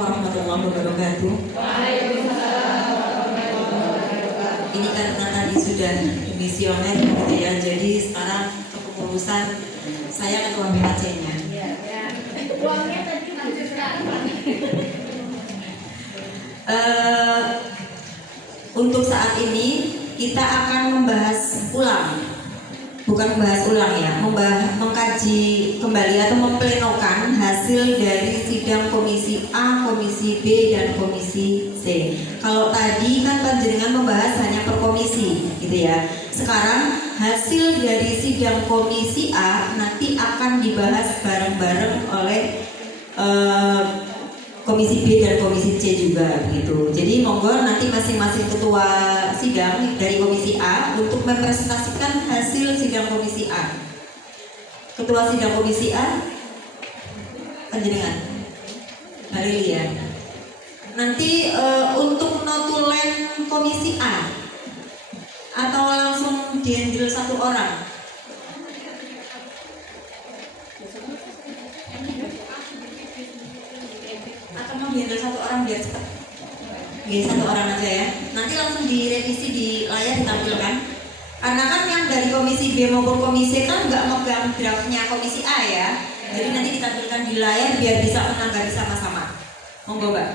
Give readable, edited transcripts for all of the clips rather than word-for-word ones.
Warahmatullahi wabarakatuh. Ini karena tadi sudah misioner gitu ya, jadi sekarang kepengurusan saya ketua BAC-nya. Untuk saat ini kita akan membahas ulang, bukan membahas ulang ya, mengkaji kembali atau memplenokan hasil dari sidang komisi A, komisi B, dan komisi C. Kalau tadi kan panjenengan membahas hanya per komisi gitu ya. Sekarang hasil dari sidang komisi A nanti akan dibahas bareng-bareng oleh komisi B dan komisi C juga gitu. Jadi monggo nanti masing-masing ketua sidang dari komisi A untuk mempresentasikan hasil sidang komisi A. Ketua sidang komisi A panjenengan Mbak Lili ya. Nanti untuk notulen komisi A atau langsung dihandle satu orang? Dihandle satu orang biar cepat. Oke, satu orang aja ya. Nanti langsung direvisi di layar ditampilkan. Karena kan yang dari komisi B maupun komisi C kan nggak megang draftnya komisi A ya. Jadi nanti ditampilkan di layar biar bisa menanggapi sama-sama. Monggo Mbak.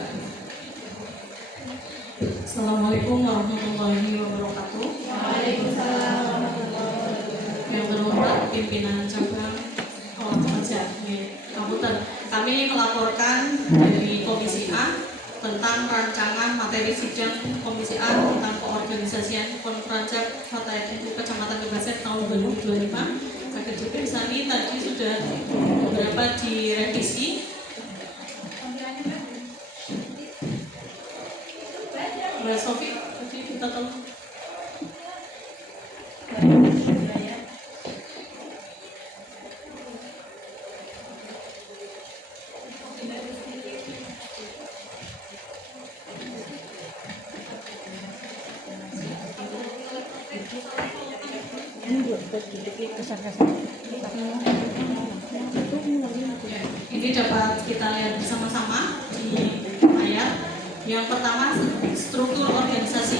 Assalamualaikum warahmatullahi wabarakatuh. Waalaikumsalam warahmatullahi wabarakatuh. Yang terhormat pimpinan cabang Kabupaten, kami melaporkan dari Komisi A tentang rancangan materi sidang Komisi A tentang keorganisasian Konfrancak Fatayat NU Kecamatan Kebaset tahun 2025. KKJP Sani tadi sudah beberapa direvisi. Mbak Sofi, tadi kita tolong. Ini dapat kita lihat bersama-sama di layar. Yang pertama, struktur organisasi.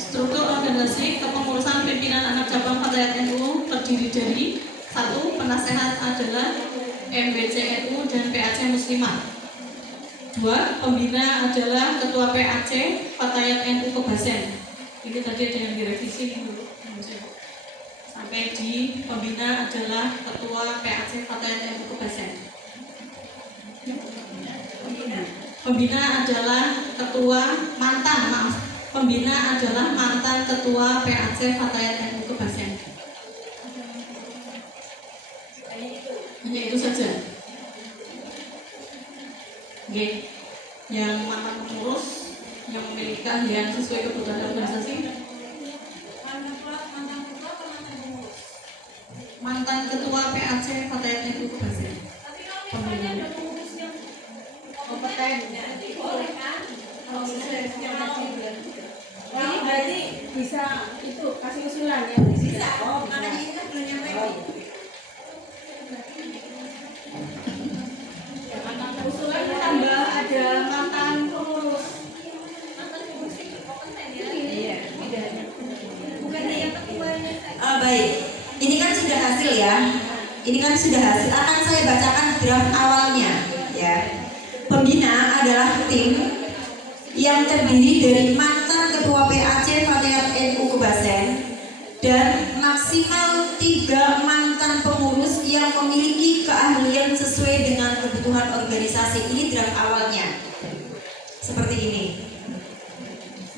Struktur organisasi kepengurusan pimpinan anak cabang Fatayat NU terdiri dari 1. Penasehat adalah MBC NU dan PAC Muslimah. 2. Pembina adalah Ketua PAC Fatayat NU Kebasen. Ini tadi ada yang direvisi dulu. Sampai di pembina adalah Ketua PAC Fatayat NU Kebasen. Pembina adalah Pembina adalah mantan Ketua PAC Fatayat NU Kebasen. Hanya itu saja. Oke. Yang mantan pengurus yang memiliki keahlian sesuai kebutuhan organisasi. Mantan Ketua PAC Fatayat NU Kebasen. Tapi kalau misalnya ada pengurus yang kompeten, nanti boleh kan? Kalau ini berarti bisa itu kasih usulan ya? Bisa. Oh, makanya ini kan belum nyampe. Usulan tambah ada mantan pengurus. Mantan pengurus itu kompeten ya? Iya, bedanya. Bukan yang ketuanya. Baik. Ini kan sudah hasil ya. Ini kan sudah hasil. Akan saya bacakan draft awalnya ya. Pembina adalah tim yang terdiri dari mantan Ketua PAC Fatayat NU Kebasen dan maksimal 3 mantan pengurus yang memiliki keahlian sesuai dengan kebutuhan organisasi. Ini draft awalnya. Seperti ini.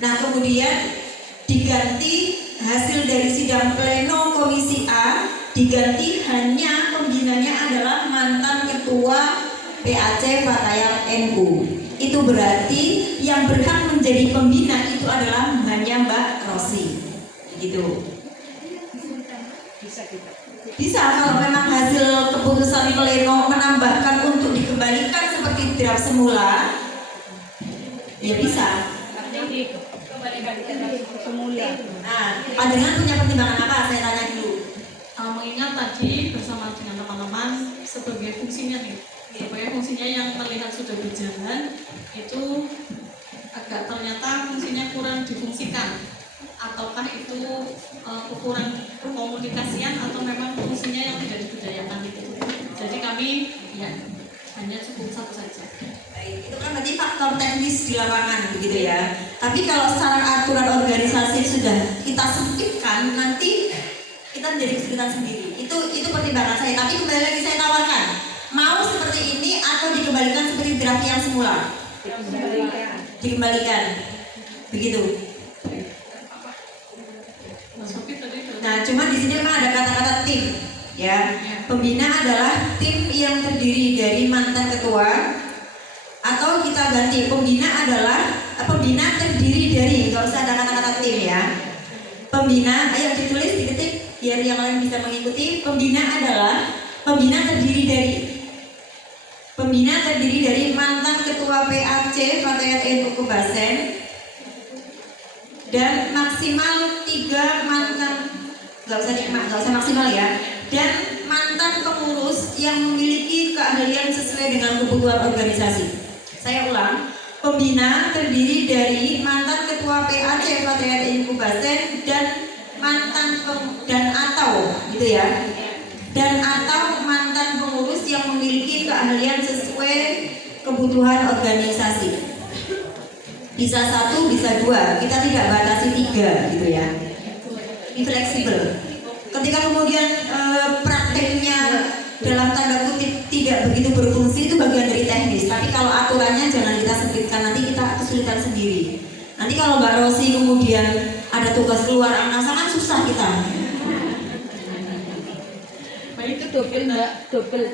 Nah, kemudian diganti hasil dari sidang pleno komisi A diganti hanya pembinanya adalah mantan Ketua PAC Fatayat NU. Itu berarti yang berhak menjadi pembina itu adalah hanya Mbak Rosi. Gitu. Bisa kalau memang hasil keputusan pleno menambahkan untuk dikembalikan seperti draft semula, ya bisa. Nah, panjenengan punya pertimbangan apa? Saya tanya dulu. Mengingat tadi bersama dengan teman-teman sebagai fungsinya nih, supaya terlihat sudah berjalan itu agak ternyata fungsinya kurang difungsikan, ataukah itu kurang komunikasian atau memang fungsinya yang tidak dibudayakan itu. Jadi kami ya hanya cukup satu saja. Baik, itu kan berarti faktor teknis di lapangan begitu ya. Tapi kalau secara aturan organisasi sudah kita sempitkan, nanti kita menjadi kesulitan sendiri. Itu pertimbangan saya. Tapi kembali lagi saya tawarkan, mau seperti ini atau dikembalikan seperti draft yang semula? Dikembalikan. Begitu. Nah, cuma di sini memang ada kata-kata tim, ya. Pembina adalah tim yang terdiri dari mantan ketua, atau kita ganti, pembina terdiri dari, nggak usah ada kata-kata tim ya. Pembina, ayo ditulis, diketik, biar yang lain bisa mengikuti. Pembina terdiri dari mantan ketua PAC Fatayat NU Kebasen dan maksimal 3 mantan, nggak usah maksimal ya, dan mantan pengurus yang memiliki keahlian sesuai dengan kebutuhan organisasi. Saya ulang, pembina terdiri dari mantan ketua PAC Fatayat NU Kebasen dan atau mantan pengurus yang memiliki keahlian sesuai kebutuhan organisasi. Bisa 1, bisa 2, kita tidak batasi 3 gitu ya. Ini fleksibel. Ketika kemudian prakteknya dalam tanda kutip tidak begitu berfungsi, itu bagian dari teknis. Tapi kalau aturannya jangan kita sempitkan, nanti kita kesulitan sendiri. Nanti kalau Mbak Rosi kemudian ada tugas keluar angkasa kan susah kita. Itu double Mbak, double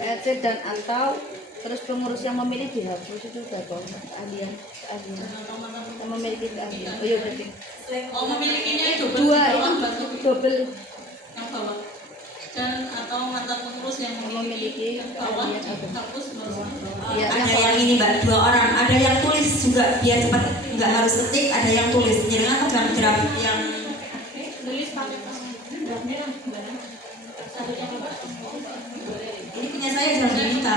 PAC dan atau terus pengurus yang memilih dihapus itu berapa? Keahlian yang memiliki keahlian. Oh iya berarti. Oh, memilikinya double Dua di bawah itu batu double yang bawah, dan atau mantan pengurus yang memiliki bawah hapus bawah. Iya, Ada yang ini Mbak, 2 orang, ada yang tulis juga biar cepat, nggak harus ketik, ada yang tulis. Jadi kan draft yang Tulis pakai draftnya kan ini punya saya jangan diminta.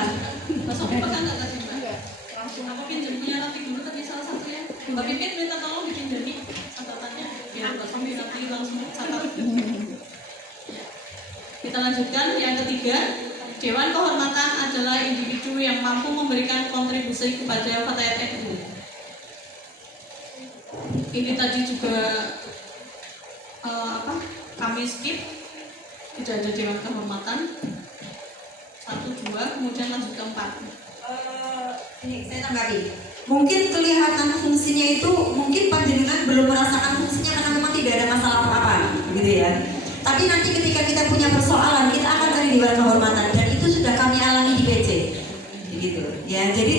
Mbak Sofi pegang nggak tadi Mbak? Langsung aku pinjamnya nanti dulu tadi salah satu ya. Mbak Pipit minta tolong bikin jadi catatannya biar Mbak Sofi nanti langsung catat. Kita lanjutkan yang ketiga. Dewan Kehormatan adalah individu yang mampu memberikan kontribusi kepada Fatayat NU. Ini tadi juga kami skip, tidak ada Dewan Kehormatan. 1, 2, kemudian lanjut ke 4. Ini saya tanggapi. Mungkin kelihatan fungsinya itu, mungkin panjenengan belum merasakan fungsinya karena memang tidak ada masalah apa-apa, gitu ya. Tapi nanti ketika kita punya persoalan, kita akan cari Dewan Kehormatan, dan itu sudah kami alami di PC, gitu. Ya, jadi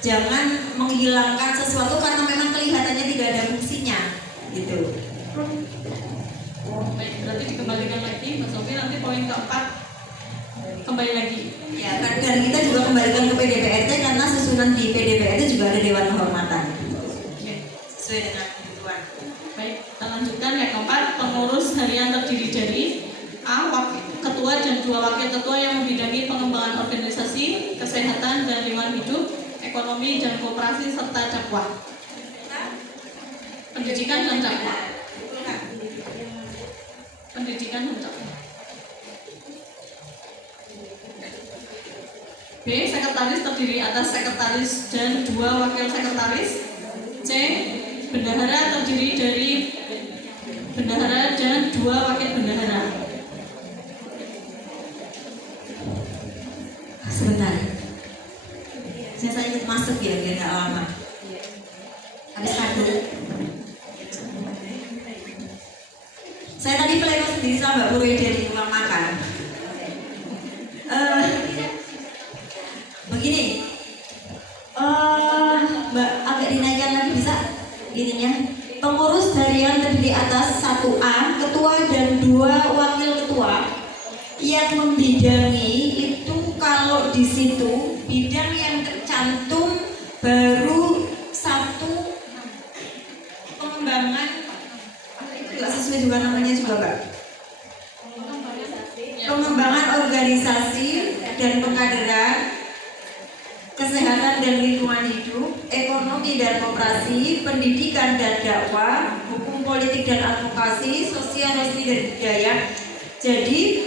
jangan menghilangkan sesuatu karena memang kelihatannya tidak ada fungsinya, gitu. Baik, berarti dikembalikan lagi, Mbak Sofi, nanti poin keempat kembali lagi. Ya, dan kita juga kembalikan ke PDPRT karena susunan di PDPRT juga ada Dewan Kehormatan. Oke. Sesuai dengan kebutuhan. Baik, kita lanjutkan yang keempat. Pengurus harian terdiri dari A. Ketua dan 2 wakil ketua yang membidangi pengembangan organisasi, kesehatan dan lingkungan hidup, ekonomi dan koperasi serta dakwah. Pendidikan dan dakwah. Pendidikan dan dakwah. B. Sekretaris terdiri atas sekretaris dan 2 wakil sekretaris. C. Bendahara terdiri dari bendahara dan 2 wakil bendahara. Sebentar. Saya ikut masuk ya biar nggak lama. Habis satu. Saya tadi pleno sendiri sama Mbak Purwede di ruang makan. Begini, Mbak agak dinaikkan lagi bisa ininya. Pengurus harian terdiri atas 1A, ketua dan 2 wakil ketua yang membidangi itu. Kalau di situ bidang yang tercantum baru 1 pengembangan, itu nggak sesuai juga namanya juga Mbak. Pengembangan organisasi dan pengkaderan. kesehatan dan lingkungan hidup, ekonomi dan koperasi, pendidikan dan dakwah, hukum politik dan advokasi, sosial resmi dan budaya. Jadi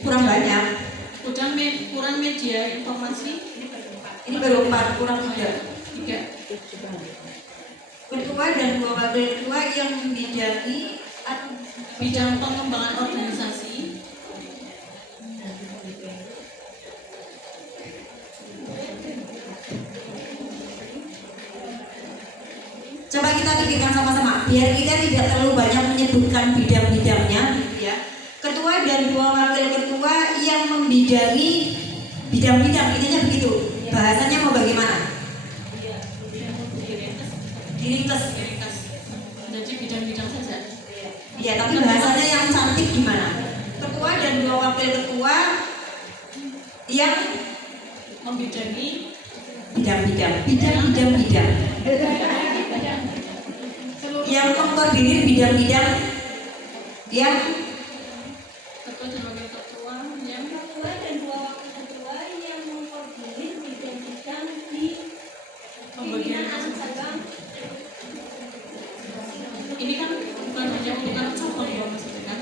kurang banyak. Kurang media informasi. Ini baru 4, kurang 3. Ketua dan 2 wakil ketua yang membidangi Bidang pengembangan organisasi. Coba kita pikirkan sama-sama, biar kita tidak terlalu banyak menyebutkan bidang-bidangnya, gitu ya. Ketua dan 2 wakil ketua yang membidangi bidang-bidang, intinya begitu. Bahasanya mau bagaimana? Diringkas. Jadi bidang-bidang saja. Ya, tapi bahasanya yang cantik gimana? Ketua dan 2 wakil ketua yang Membidangi bidang-bidang yang mengkoordinir bidang-bidang yang ketua dan wakil ketua yang Ketua dan 2 wakil ketua yang mengkoordinir bidang-bidang di pimpinan anak cabang. ini kan bukan hanya untuk anak cabang ya maksudnya kan?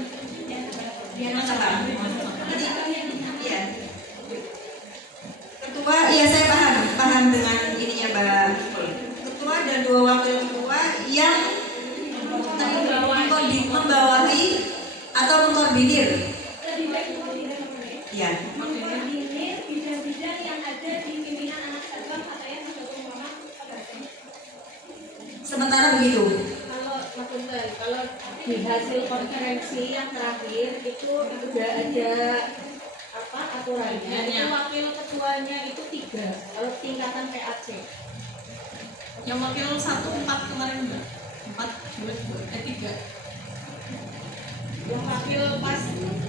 yang cabang. Iya. Ketua, iya saya paham dengan ininya Mbak. Ketua dan 2 wakil ketua yang membawahi atau mengkoordinir. Lebih baik mengkoordinir. Iya. Mengkoordinir bidang-bidang yang ada di pimpinan anak cabang Fatayat Nahdlatul Ulama. Sementara begitu. Kalau di hasil konferensi yang terakhir itu sudah ada aturannya. Itu wakil ketuanya itu 3 kalau tingkatan PAC. Yang wakil 1 4 kemarin enggak? 4 3. Yang wakil pas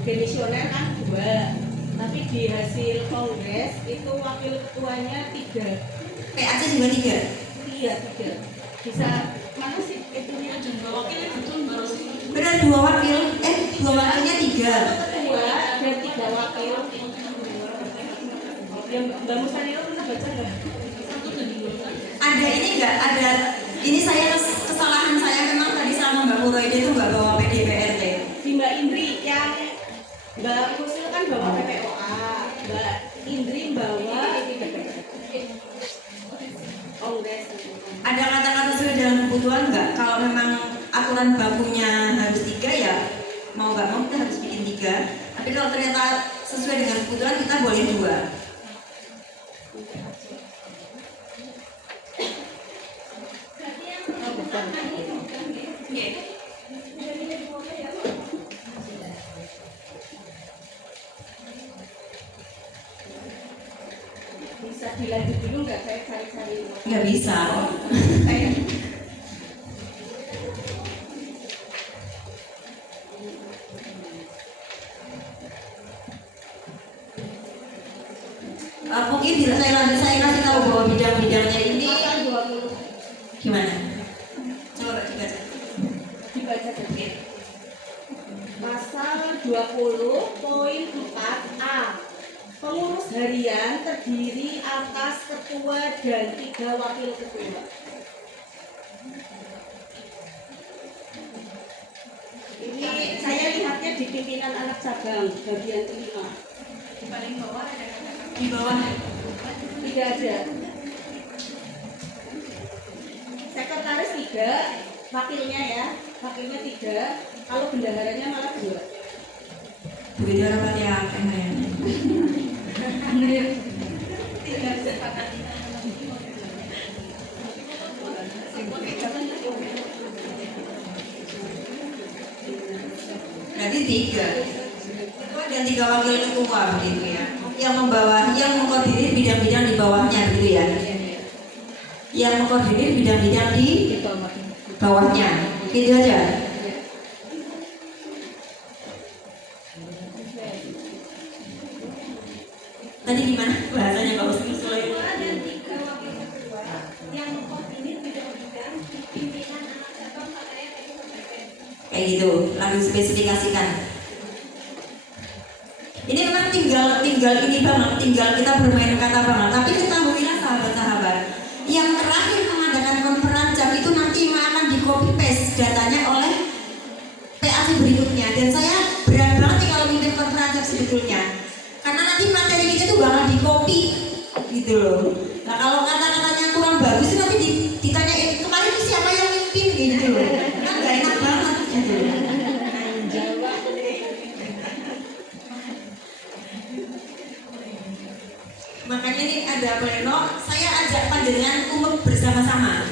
demisioner kan 2, tapi di hasil kongres itu wakil ketuanya 3. PAC juga 3. Iya 3. Bisa mana sih itunya? Dan wakil betul Mbak Rosi. Benar 2 wakil. 2 wakilnya 3. Ketua dan 3 wakil. Yang Mbak Musanilo pernah baca nggak? 1 dan 2 kan? Ada ini enggak? Ada ini saya kesalahan saya memang tadi sama Mbak Muraida itu enggak bawa PDPRT. Di Mbak Indri yang Mbak Musil kan bawa PPOA, Mbak Indri bawa kongres. Ada kata-kata sesuai dengan kebutuhan enggak? Kalau memang aturan bakunya harus 3 ya mau nggak mau kita harus bikin 3. Tapi kalau ternyata sesuai dengan kebutuhan kita boleh 2. Berarti yang pertama ini Bisa dilanjut dulu nggak? Saya cari-cari. Nggak bisa. Mungkin bila saya kasih tahu bahwa bidang-bidangnya ini Pasal 20 gimana? Coba dibaca. dibaca dulu. Pasal 20 poin 4A. Pengurus harian terdiri atas ketua dan 3 wakil ketua. Ini saya lihatnya di pimpinan anak cabang bagian 5. Di bawah Tidak ada. Sekretaris 3, wakilnya ya, wakilnya 3. Kalau bendaharanya malah 2. begitu rapat ya kayaknya. Tidak disepakati. Berarti 3. Ketua dan 3 wakil ketua begitu ya. Yang mengkoordinir bidang-bidang di bawahnya begitu ya. Yang mengkoordinir bidang-bidang di bawahnya. Gitu aja. Tadi gimana bahasanya kalau sesuai? Ketua dan 3 wakil ketua yang mengkoordinir bidang-bidang di pimpinan anak cabang Fatayat Nahdlatul Ulama. Kayak gitu, lalu spesifikasikan. Ini memang tinggal ini banget, tinggal kita bermain kata banget. Tapi ketahuilah sahabat-sahabat, yang terakhir mengadakan konferansjam itu nanti akan di copy paste datanya oleh PAC berikutnya. Dan saya berat banget nih kalau mimpin konferansjam sebetulnya, karena nanti materi kita tuh bakal di copy gitu loh. Nah kalau kata-katanya kurang bagus nanti ditanyain kemarin siapa yang mimpin gitu loh, kan gak enak banget gitu loh. Makanya ini ada pleno, saya ajak panjenengan umum bersama-sama.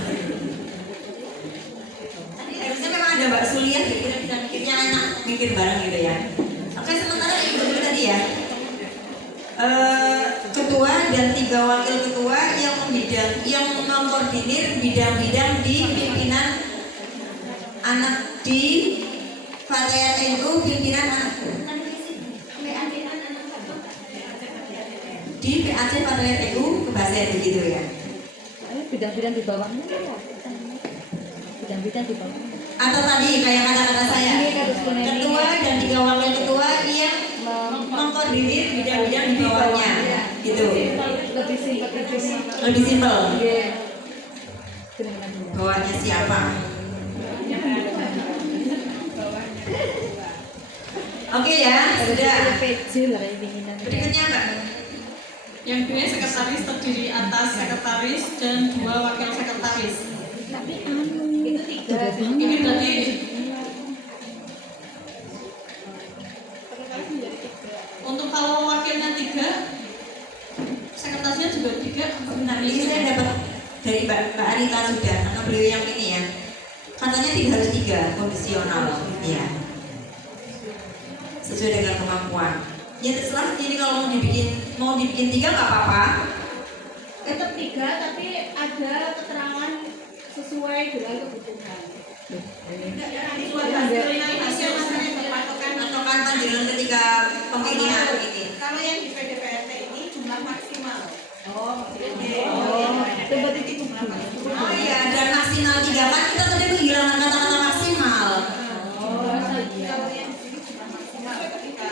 Tadi harusnya memang ada Mbak Sulia, kita bisa mikirnya enak, mikir bareng gitu ya. Oke, sementara itu dulu tadi ya. Ketua dan 3 wakil ketua yang mengkoordinir bidang-bidang di pimpinan anak di Fatayat NU, pimpinan anak di PAC Fatayat NU kebahasan begitu ya. Bidang-bidang di bawahnya ya. Bidang-bidang di bawahnya. Atau tadi kayak kata-kata saya, ketua dan 3 wakil ketua yang mengkoordinir bidang-bidang di bawahnya gitu. Lebih simpel. Lebih simpel. Iya. Bawahnya siapa? Oke ya, sudah. PJ lah kayak keinginan. Berikutnya Mbak. Yang B, sekretaris terdiri atas sekretaris dan 2 wakil sekretaris. Itu 3. Ini berarti untuk kalau wakilnya 3, sekretarisnya juga 3. Nah, ini saya dapat dari Mbak Anita sudah, karena beliau yang ini ya. Katanya tidak harus 3, kondisional. Ya. Sesuai dengan kemampuan. Ya terserah, ini kalau mau dibikin 3 nggak apa-apa. Tetap 3 tapi ada keterangan sesuai dengan kebutuhan. Patokan panjenengan ketika pemilihan ini. Kalau yang di PDPRT ini jumlah maksimal. Berarti itu Oh iya, dan maksimal 3 kan kita tadi kehilangan kata-kata maksimal. Kalau yang di sini jumlah maksimal ketika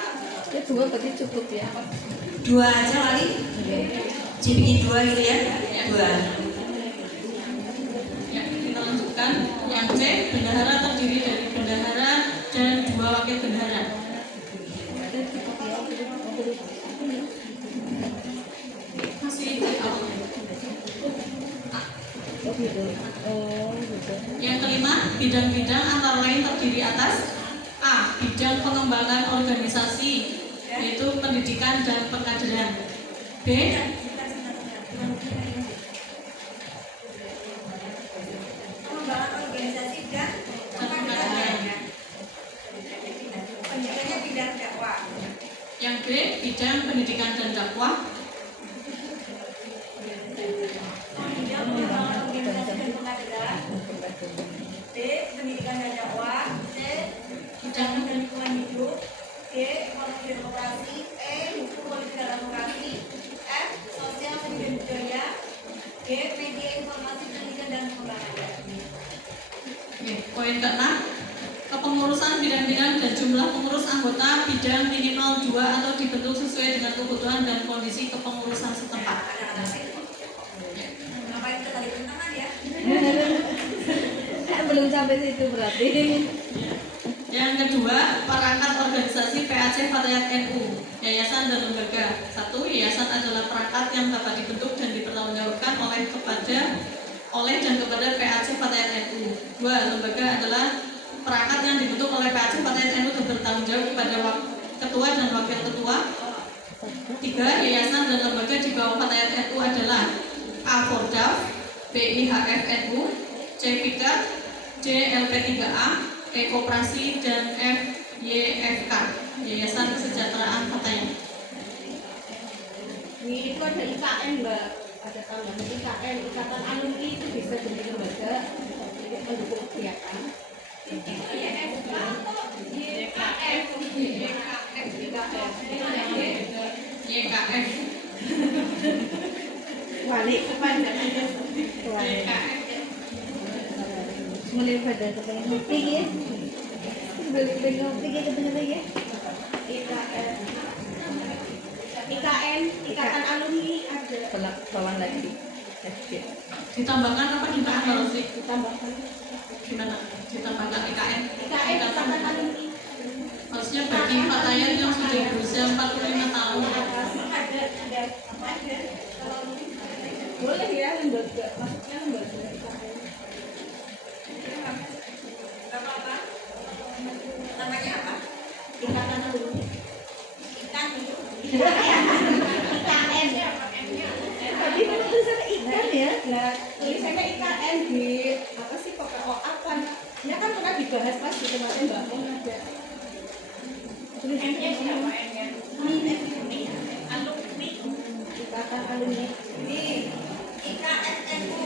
ya 2 berarti cukup ya. 2 aja kali. Dibikin 2 gitu ya. 2. Ya, kita lanjutkan. Yang C, bendahara terdiri dari bendahara dan 2 wakil bendahara. Masih di awal. Oh gitu. Oh gitu. Yang kelima, bidang-bidang antara lain terdiri atas A. Bidang pengembangan organisasi, yaitu pendidikan dan pengkaderan. B. Pengembangan organisasi dan pengkaderan. pendidikannya bidang dakwah. Yang B. Bidang pendidikan dan dakwah. Bidang pengembangan organisasi dan pengkaderan. B. Pendidikan dan dakwah. C. Bidang dan lingkungan hidup. D. Ekonomi demokrasi. E. Hukum politik dan advokasi. F. Sosial dan budaya. G. Media informasi pendidikan dan pengembangan. Oke, poin ke-6, kepengurusan bidang-bidang dan jumlah pengurus anggota bidang minimal 2 atau dibentuk sesuai dengan kebutuhan dan kondisi kepengurusan setempat. Ngapain kita tadi tangan ya? Belum sampai situ berarti. Yang kedua, perangkat organisasi PAC Fatayat NU, yayasan dan lembaga. 1. Yayasan adalah perangkat yang dapat dibentuk dan dipertanggungjawabkan oleh dan kepada PAC Fatayat NU. 2. Lembaga adalah perangkat yang dibentuk oleh PAC Fatayat NU dan bertanggung jawab kepada ketua dan wakil ketua. 3. Yayasan dan lembaga di bawah Fatayat NU adalah A. Fordaf, B. IHF NU, C. Pikat, D. LP3A, E. Koperasi, dan F. YFK, Yayasan Kesejahteraan Fatayat. Ini itu ada IKN Mbak, ada tambahan IKN, Ikatan Alumni itu bisa jadi lembaga untuk mendukung kegiatan. Itu YFK atau YKF? YKF. Walik kepanjangannya. YKF. Mulai pada kepengen ngopi ya. Balik ngopi ya kepengen lagi ya. IKN. ikatan alumni ada. Bawah lagi. FG. Ditambahkan apa ditambah sih? Ditambahkan Gimana? Ditambahkan IKN. IKN ikatan alumni. Maksudnya bagi Fatayat yang sudah berusia 45 tahun. Boleh ya lembaga, maksudnya lembaga IKN. Namanya apa? Ikatan alumni. Ikan itu. IKN. Tadi kan tulisannya IKN ya. Nah, tulisannya IKN di apa sih pokoknya apa? Ya kan pernah dibahas pas di kemarin Mbak Mon ada. Tulisannya siapa N-nya? Alumni. Ikatan alumni. Ini IKFNU.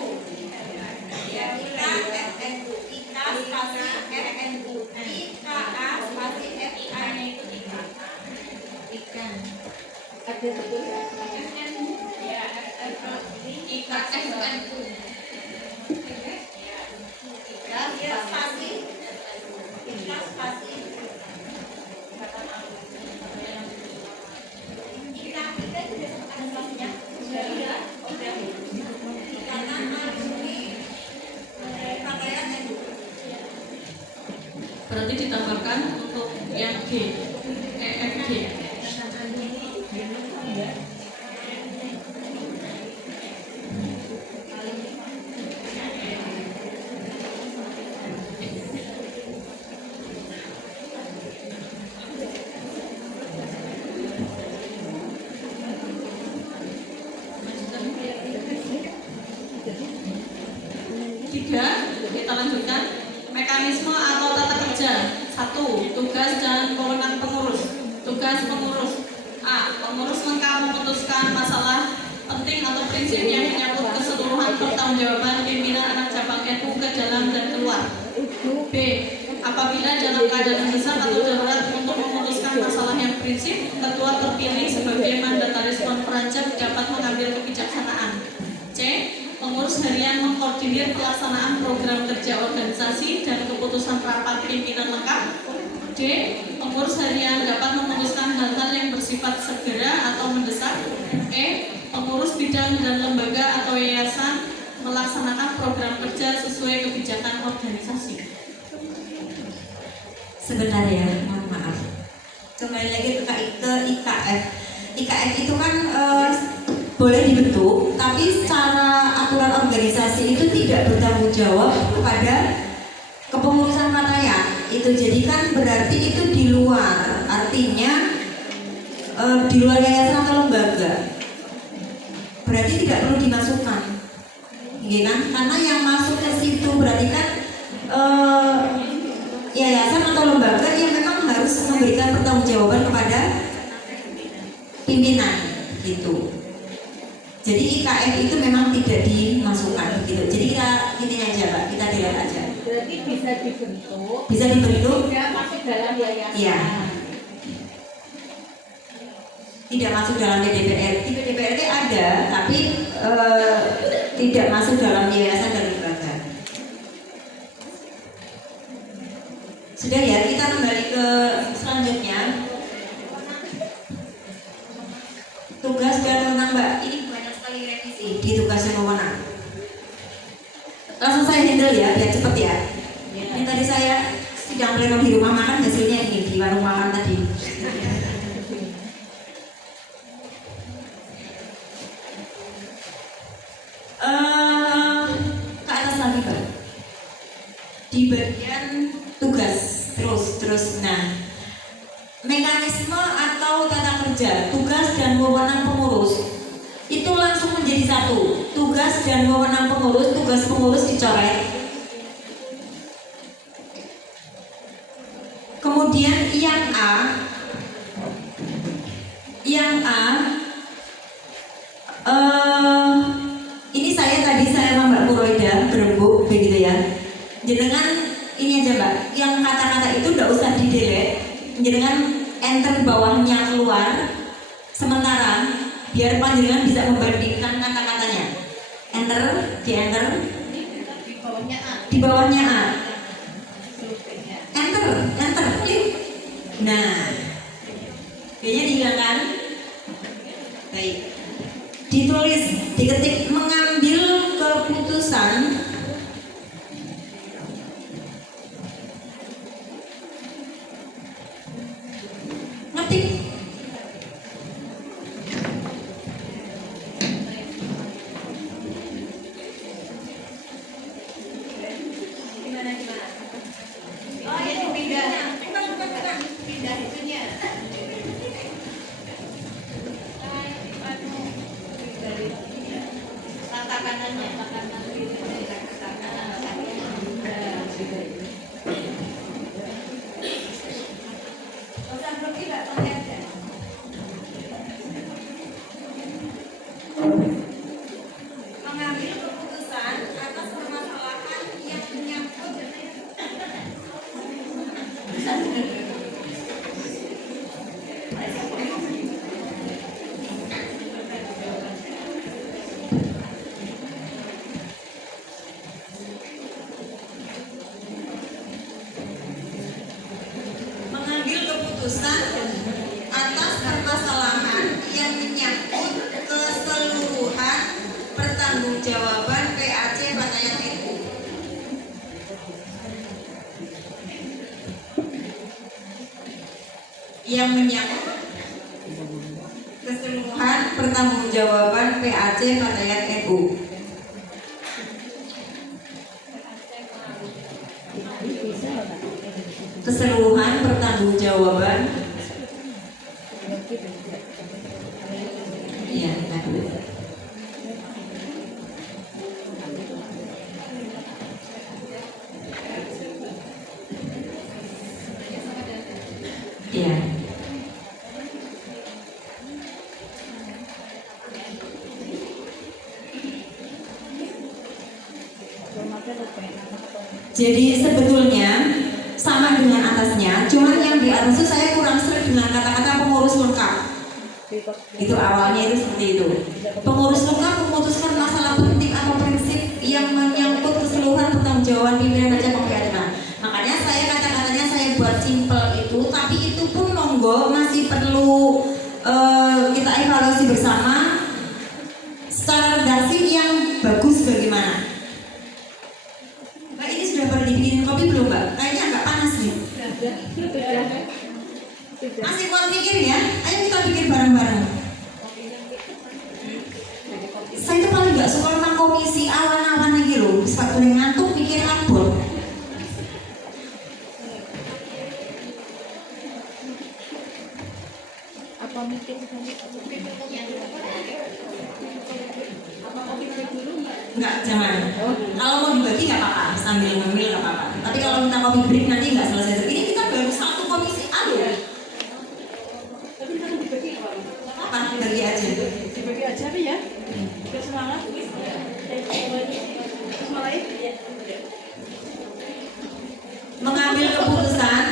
Ya, IKFNU. IKA spasi FNU. IKA spasi FIN itu ikan. Ada betul ya? Ya, IKFNU. IKA spasi IKA spasi Berarti ditambahkan untuk yang G, EFG. Tiga, kita lanjutkan. Mekanisme atau tata kerja. 1. Tugas dan wewenang pengurus. Tugas pengurus. A. Pengurus lengkap memutuskan masalah penting atau prinsip yang menyangkut keseluruhan pertanggungjawaban pimpinan anak cabang NU ke dalam dan keluar. B. Apabila dalam keadaan mendesak atau darurat untuk memutuskan masalah yang prinsip, ketua terpilih sebagai mandataris konferensi dapat mengambil kebijaksanaan. C. Pengurus harian mengkoordinir pelaksanaan program kerja organisasi dan keputusan rapat pimpinan lengkap. D. Pengurus harian dapat memutuskan hal-hal yang bersifat segera atau mendesak. E. Pengurus bidang dan lembaga atau yayasan melaksanakan program kerja sesuai kebijakan organisasi. Sebentar ya, mohon maaf. Kembali lagi ke IKF. IKF itu kan boleh dibentuk, tapi secara aturan organisasi itu tidak bertanggung jawab kepada kepengurusan Fatayat. Itu jadi kan berarti itu di luar, artinya di luar yayasan atau lembaga. Berarti tidak perlu dimasukkan, ya kan? Karena yang masuk ke situ berarti kan yayasan atau lembaga yang memang harus memberikan pertanggungjawaban kepada pimpinan, gitu. Jadi IKF itu memang tidak dimasukkan gitu. Jadi kita ini aja Pak, kita delete aja. Berarti bisa dibentuk. Bisa dibentuk? Tidak masuk dalam yayasan. Iya. Tidak masuk dalam DPR. Di DPRD ada, tapi tidak masuk dalam yayasan dan lembaga. Sudah ya, kita kembali ke selanjutnya. Tugas dan wewenang Mbak, ini banyak sekali revisi di tugas dan wewenang. Langsung saya handle ya, biar cepet ya. Ini tadi saya sidang pleno di rumah makan, hasilnya ini di warung makan tadi. Ke atas lagi Mbak. Di bagian tugas, terus. Nah, mekanisme atau tata kerja, tugas dan wewenang pengurus itu langsung menjadi satu. Tugas dan wewenang pengurus, tugas pengurus dicoret. Kemudian yang ini saya sama Mbak Muroida berembuk begitu ya. Jenengan ini aja Mbak, yang kata-kata itu enggak usah di delete. Jenengan enter bawahnya keluar, sementara biar panjenengan bisa membandingkan kata-katanya. Enter, di enter, di bawahnya A. Enter, klik. Nah, kayaknya dihilangkan. Baik. Diketik mengambil keputusan ngetik. Oh, ini pindah. Pindah itunya. Rata kanannya. Mengambil keputusan atas permasalahan yang menyangkut mengambil keputusan atas permasalahan yang menyangkut keseluruhan pertanggungjawaban PAC Fatayat NU. Yang menyangkut keseluruhan pertanggungjawaban PAC Fatayat NU. Keseluruhan pertanggungjawaban. Iya, iya. Jadi sebetulnya sama dengan atasnya, cuman yang di atas itu saya kurang sering dengan kata-kata pengurus lengkap. Itu awalnya itu seperti itu. Pengurus lengkap memutuskan masalah penting atau prinsip yang menyangkut keseluruhan pertanggungjawaban pimpinan cabang PAC. Makanya saya kata-katanya saya buat simpel itu, tapi itu pun monggo masih perlu kita evaluasi bersama secara redaksi yang bagus bagaimana. Mbak, ini sudah pada dibikinin kopi belum, Mbak? Kayaknya agak panas nih. Masih kuat mikir ya? Ayo kita pikir bareng-bareng. Saya itu paling gak suka tentang komisi awan-awan lagi loh. Sepatu ngantuk mikir lapor. Apa mikir Enggak, jangan. Kalau mau dibagi nggak apa-apa, sambil ngemil nggak apa-apa. Tapi kalau minta kopi break nanti nggak selesai. Ini kita baru satu komisi A loh. Apa? Bagi aja. dibagi aja nih ya? Ke semangat. Mengambil keputusan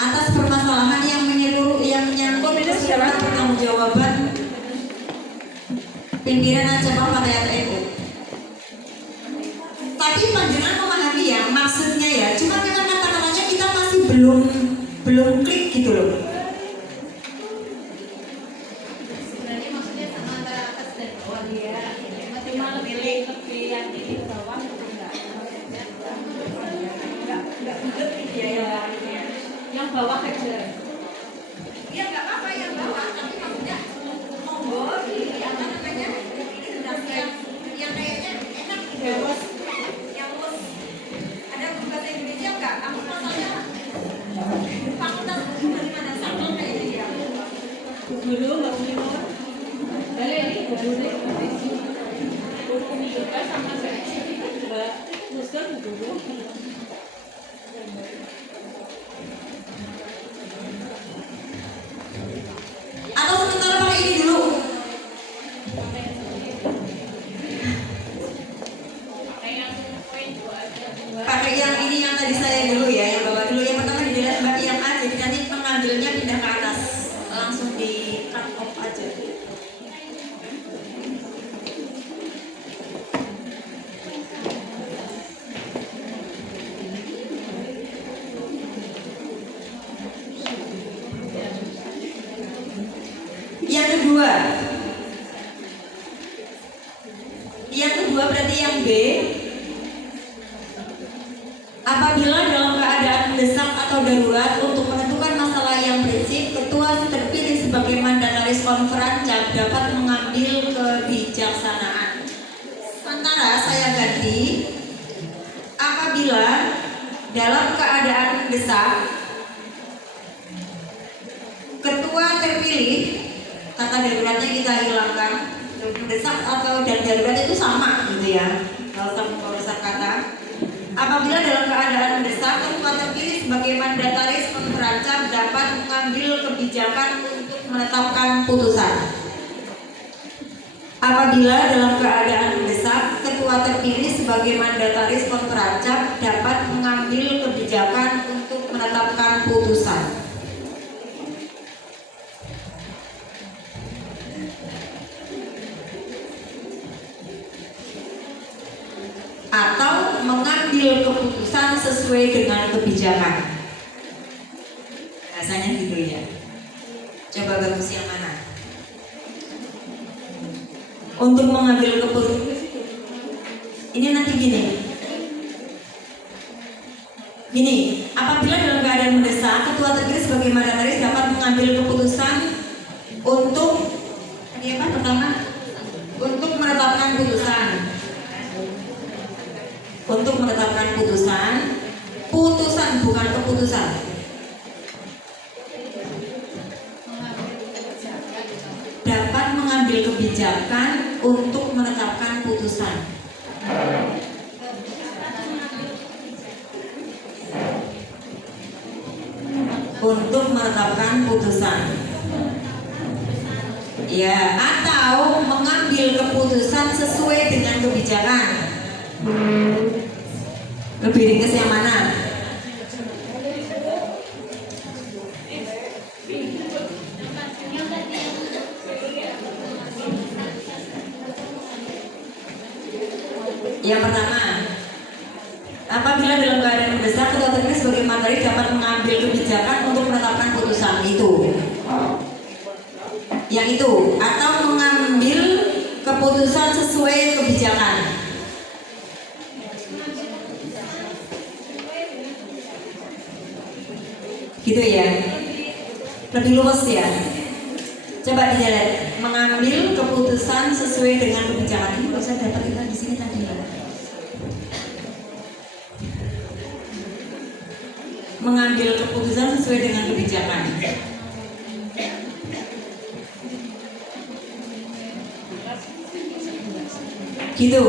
atas permasalahan yang menyeluruh yang menyangkut keseluruhan pertanggungjawaban pimpinan cabang Fatayat NU. Tapi panjenengan memahami ya maksudnya ya, cuma memang kata-katanya kita masih belum klik gitu loh. Sebenarnya maksudnya sama antara atas dan bawah dia. Cuma lebih yang ini ke bawah atau enggak? Enggak bulat gitu ya. Yang bawah aja. Ya nggak apa-apa yang bawah, tapi maksudnya monggo di apa namanya ini redaksi yang kayaknya enak gitu. Yang bos ada bahasa Indonesia nggak? Aku masalahnya fakultas hukum dari mana sama kayaknya ya. Dulu nggak boleh mau. Balik ini dulu hukum juga sama saya. Mbak Muslim dulu. Atau sementara pakai ini dulu. Pakai yang ini yang tadi saya dulu ya, yang bawa dulu. Yang pertama di dalam mbak yang A, jadi nanti pengambilnya pindah ke atas, langsung di cut off aja. Yang kedua, seperti yang B. Apabila dalam keadaan mendesak atau darurat untuk menentukan masalah yang prinsip, ketua terpilih sebagai mandataris konferancap dapat mengambil kebijaksanaan. Sementara saya ganti, apabila dalam keadaan mendesak, ketua terpilih, kata daruratnya kita hilangkan, mendesak atau dan darurat itu sama gitu ya, kalau usah kata. Apabila dalam keadaan mendesak, ketua terpilih sebagai mandataris konferancap dapat mengambil kebijakan untuk menetapkan putusan. Apabila dalam keadaan mendesak, ketua terpilih sebagai mandataris konferancap dapat mengambil kebijakan untuk menetapkan putusan. Atau mengambil keputusan sesuai dengan kebijakan. Rasanya gitu ya. Coba bagus yang mana? Untuk mengambil keputusan ini nanti gini, apabila dalam keadaan mendesak, ketua terpilih sebagai mandataris dapat mengambil keputusan untuk untuk menetapkan putusan. Untuk menetapkan putusan bukan keputusan. Dapat mengambil kebijakan untuk menetapkan putusan. Untuk menetapkan putusan. Ya, atau mengambil keputusan sesuai dengan kebijakan. Lebih ringkas yang mana? Yang pertama, apabila dalam keadaan mendesak, ketua terpilih sebagai mandataris dapat mengambil kebijakan untuk menetapkan putusan itu. Yang itu, atau mengambil keputusan sesuai kebijakan. Gitu ya, lebih luas ya. Coba dijalan, mengambil keputusan sesuai dengan kebijakan. Ini bisa dapat kita di sini tadi ya. Mengambil keputusan sesuai dengan kebijakan. Gitu.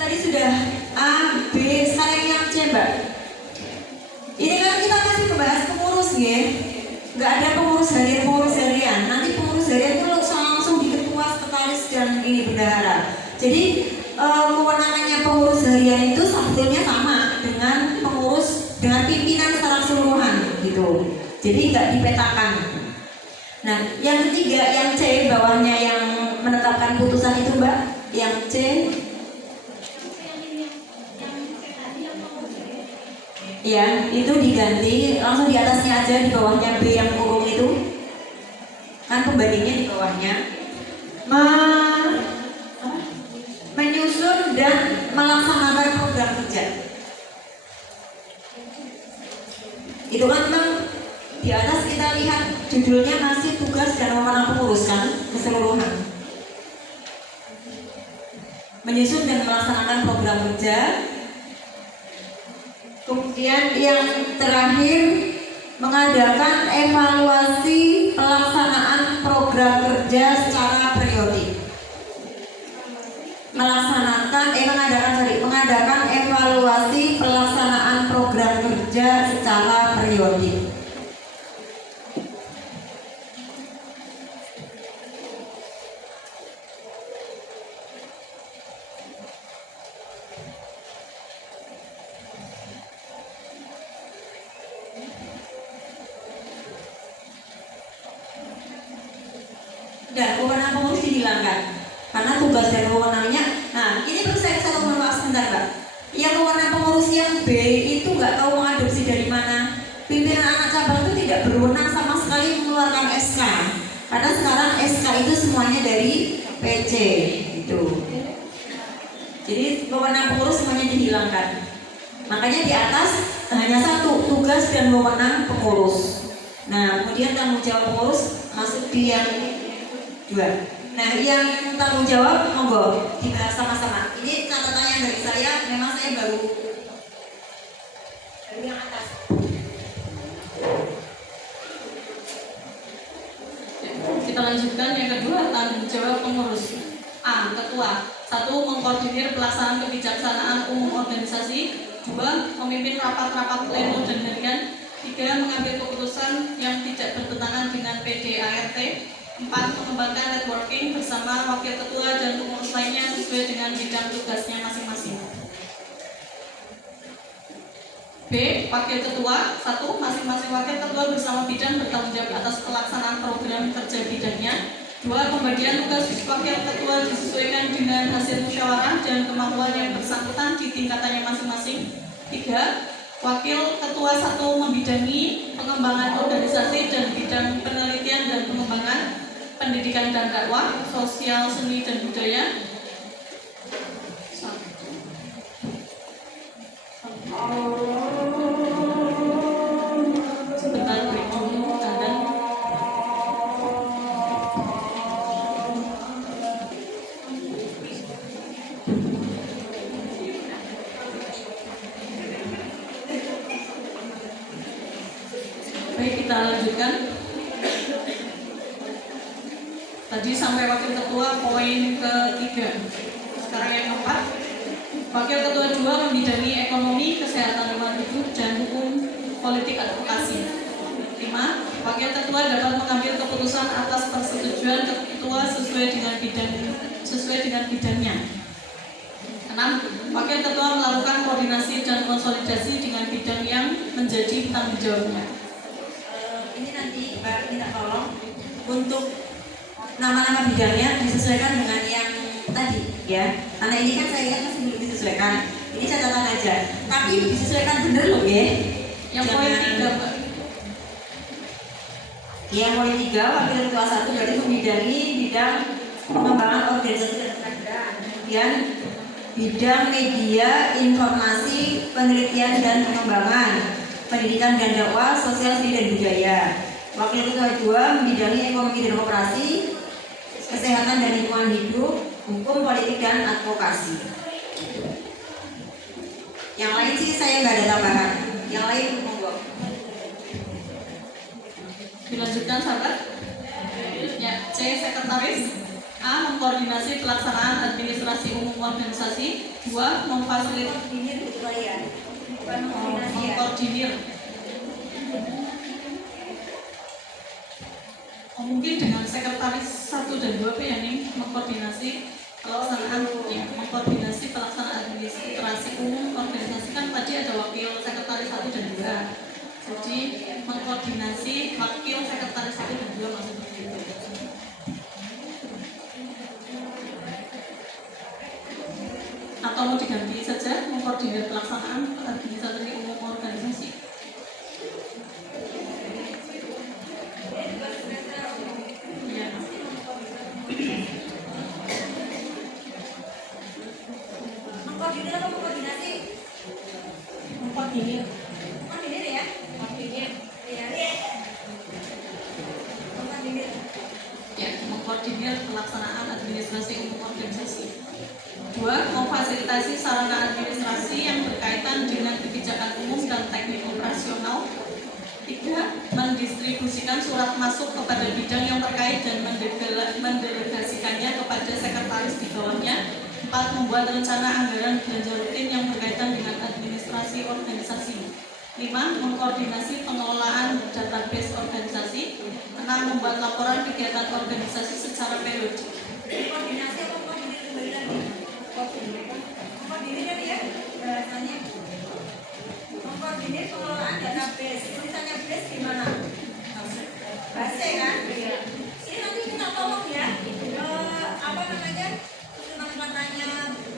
tadi sudah A, B, sekarang yang C, Mbak. Ini kan kita masih membahas pengurus ya. Nggak ada pengurus harian. Nanti pengurus harian itu langsung di ketua, sekretaris dan ini bendahara. Jadi kewenangannya pengurus harian itu sebetulnya sama dengan pimpinan secara keseluruhan gitu. Jadi nggak dipetakan. Nah, yang ketiga, yang C, bawahnya yang menetapkan putusan itu, Mbak. Yang C. Ya, itu diganti langsung di atasnya aja, di bawahnya B yang kurung itu. Kan pembandingnya di bawahnya. Menyusun dan melaksanakan program kerja. Itu kan memang di atas kita lihat judulnya masih tugas dan wewenang pengurus kan keseluruhan. Menyusun dan melaksanakan program kerja. Kemudian yang terakhir, mengadakan evaluasi pelaksanaan program kerja secara periodik. Mengadakan evaluasi pelaksanaan program kerja secara periodik. Dan wewenang pengurus dihilangkan karena tugas dan wewenangnya. Nah, ini perlu saya satu mohon sebentar, Mbak. Yang wewenang pengurus yang B itu nggak tahu mengadopsi dari mana. Pimpinan anak cabang itu tidak berwenang sama sekali mengeluarkan SK. Karena sekarang SK itu semuanya dari PC gitu. Jadi wewenang pengurus semuanya dihilangkan. Makanya di atas hanya satu, tugas dan wewenang pengurus. Nah, kemudian tanggung jawab pengurus masuk di yang 2. Nah, yang tanggung jawab monggo dibahas sama-sama. Ini catatannya dari saya, memang saya baru yang atas. Kita lanjutkan yang kedua, tanggung jawab pengurus. A. Ketua. 1. Mengkoordinir pelaksanaan kebijaksanaan umum organisasi. 2. Memimpin rapat-rapat pleno dan harian. 3. Mengambil keputusan yang tidak bertentangan dengan PDART. 4. Mengembangkan networking bersama wakil ketua dan pengurus lainnya sesuai dengan bidang tugasnya masing-masing. B. Wakil ketua. 1. Masing-masing wakil ketua bersama bidang bertanggung jawab atas pelaksanaan program kerja bidangnya. 2. Pembagian tugas wakil ketua disesuaikan dengan hasil musyawarah dan kemampuan yang bersangkutan di tingkatannya masing-masing. 3. Wakil ketua 1 membidangi pengembangan organisasi dan bidang penelitian dan pengembangan, pendidikan dan dakwah, sosial, seni dan budaya. Sebentar break dulu, Anda. Baik, kita lanjutkan. Tadi sampai wakil ketua poin ketiga. Sekarang yang keempat, wakil ketua 2 membidangi ekonomi, kesehatan lingkungan hidup, dan hukum politik advokasi. 5. Wakil ketua dapat mengambil keputusan atas persetujuan ketua sesuai dengan bidangnya. 6. Wakil ketua melakukan koordinasi dan konsolidasi dengan bidang yang menjadi tanggung jawabnya. Ini nanti Mbak minta tolong untuk nama-nama bidangnya disesuaikan dengan yang tadi ya. Karena ini kan saya lihat masih belum disesuaikan. Ini catatan aja. Tapi disesuaikan bener loh ya. Yang poin 3, Pak. Yang poin 3, wakil ketua 1 berarti membidangi bidang pengembangan organisasi dan keadaan. Kemudian bidang media, informasi, penelitian dan pengembangan, pendidikan dan dakwah, sosial, seni dan budaya. Wakil ketua 2 membidangi ekonomi dan operasi, kesehatan dan lingkungan hidup, hukum, politik dan advokasi. Yang lain sih saya nggak ada tambahan. Yang lain monggo. Dilanjutkan sahabat. Ya, C. Sekretaris. A. Mengkoordinasi pelaksanaan administrasi umum organisasi. 2. Memfasilitasi Koordinir gitu kali ya. Bukan koordinasi ya. mengkoordinir. Mungkin dengan sekretaris 1 dan 2 ya nih, mengkoordinasi pelaksanaan mengkoordinasi pelaksanaan administrasi umum organisasi. Kan tadi ada wakil sekretaris 1 dan 2. Jadi mengkoordinasi wakil sekretaris 1 dan 2 maksudnya itu. Atau mau diganti saja mengkoordinir pelaksanaan administrasi umum organisasi. Ya. Mengkoordinir apa mengkoordinasi? Mengkoordinir. Koordinir ya. Mengkoordinir. Iya. Mengkoordinir. Ya, mengkoordinir pelaksanaan administrasi umum organisasi. 2. Memfasilitasi sarana administrasi yang berkaitan dengan kebijakan umum dan teknik operasional. 3. Mendistribusikan surat masuk kepada bidang yang terkait dan mendelegasikannya kepada sekretaris di bawahnya. 4. Membuat rencana anggaran belanja rutin yang berkaitan dengan administrasi organisasi. 5. Mengkoordinasi pengelolaan database organisasi. 6. Membuat laporan kegiatan organisasi secara periodik. Koordinasi apa koordinir kembali lagi? Mengkoordinir kan ya bahasanya. Mengkoordinir pengelolaan database. Tulisannya base gimana? Base kan? Ini nanti kita tolong ya. Apa namanya? Susunan katanya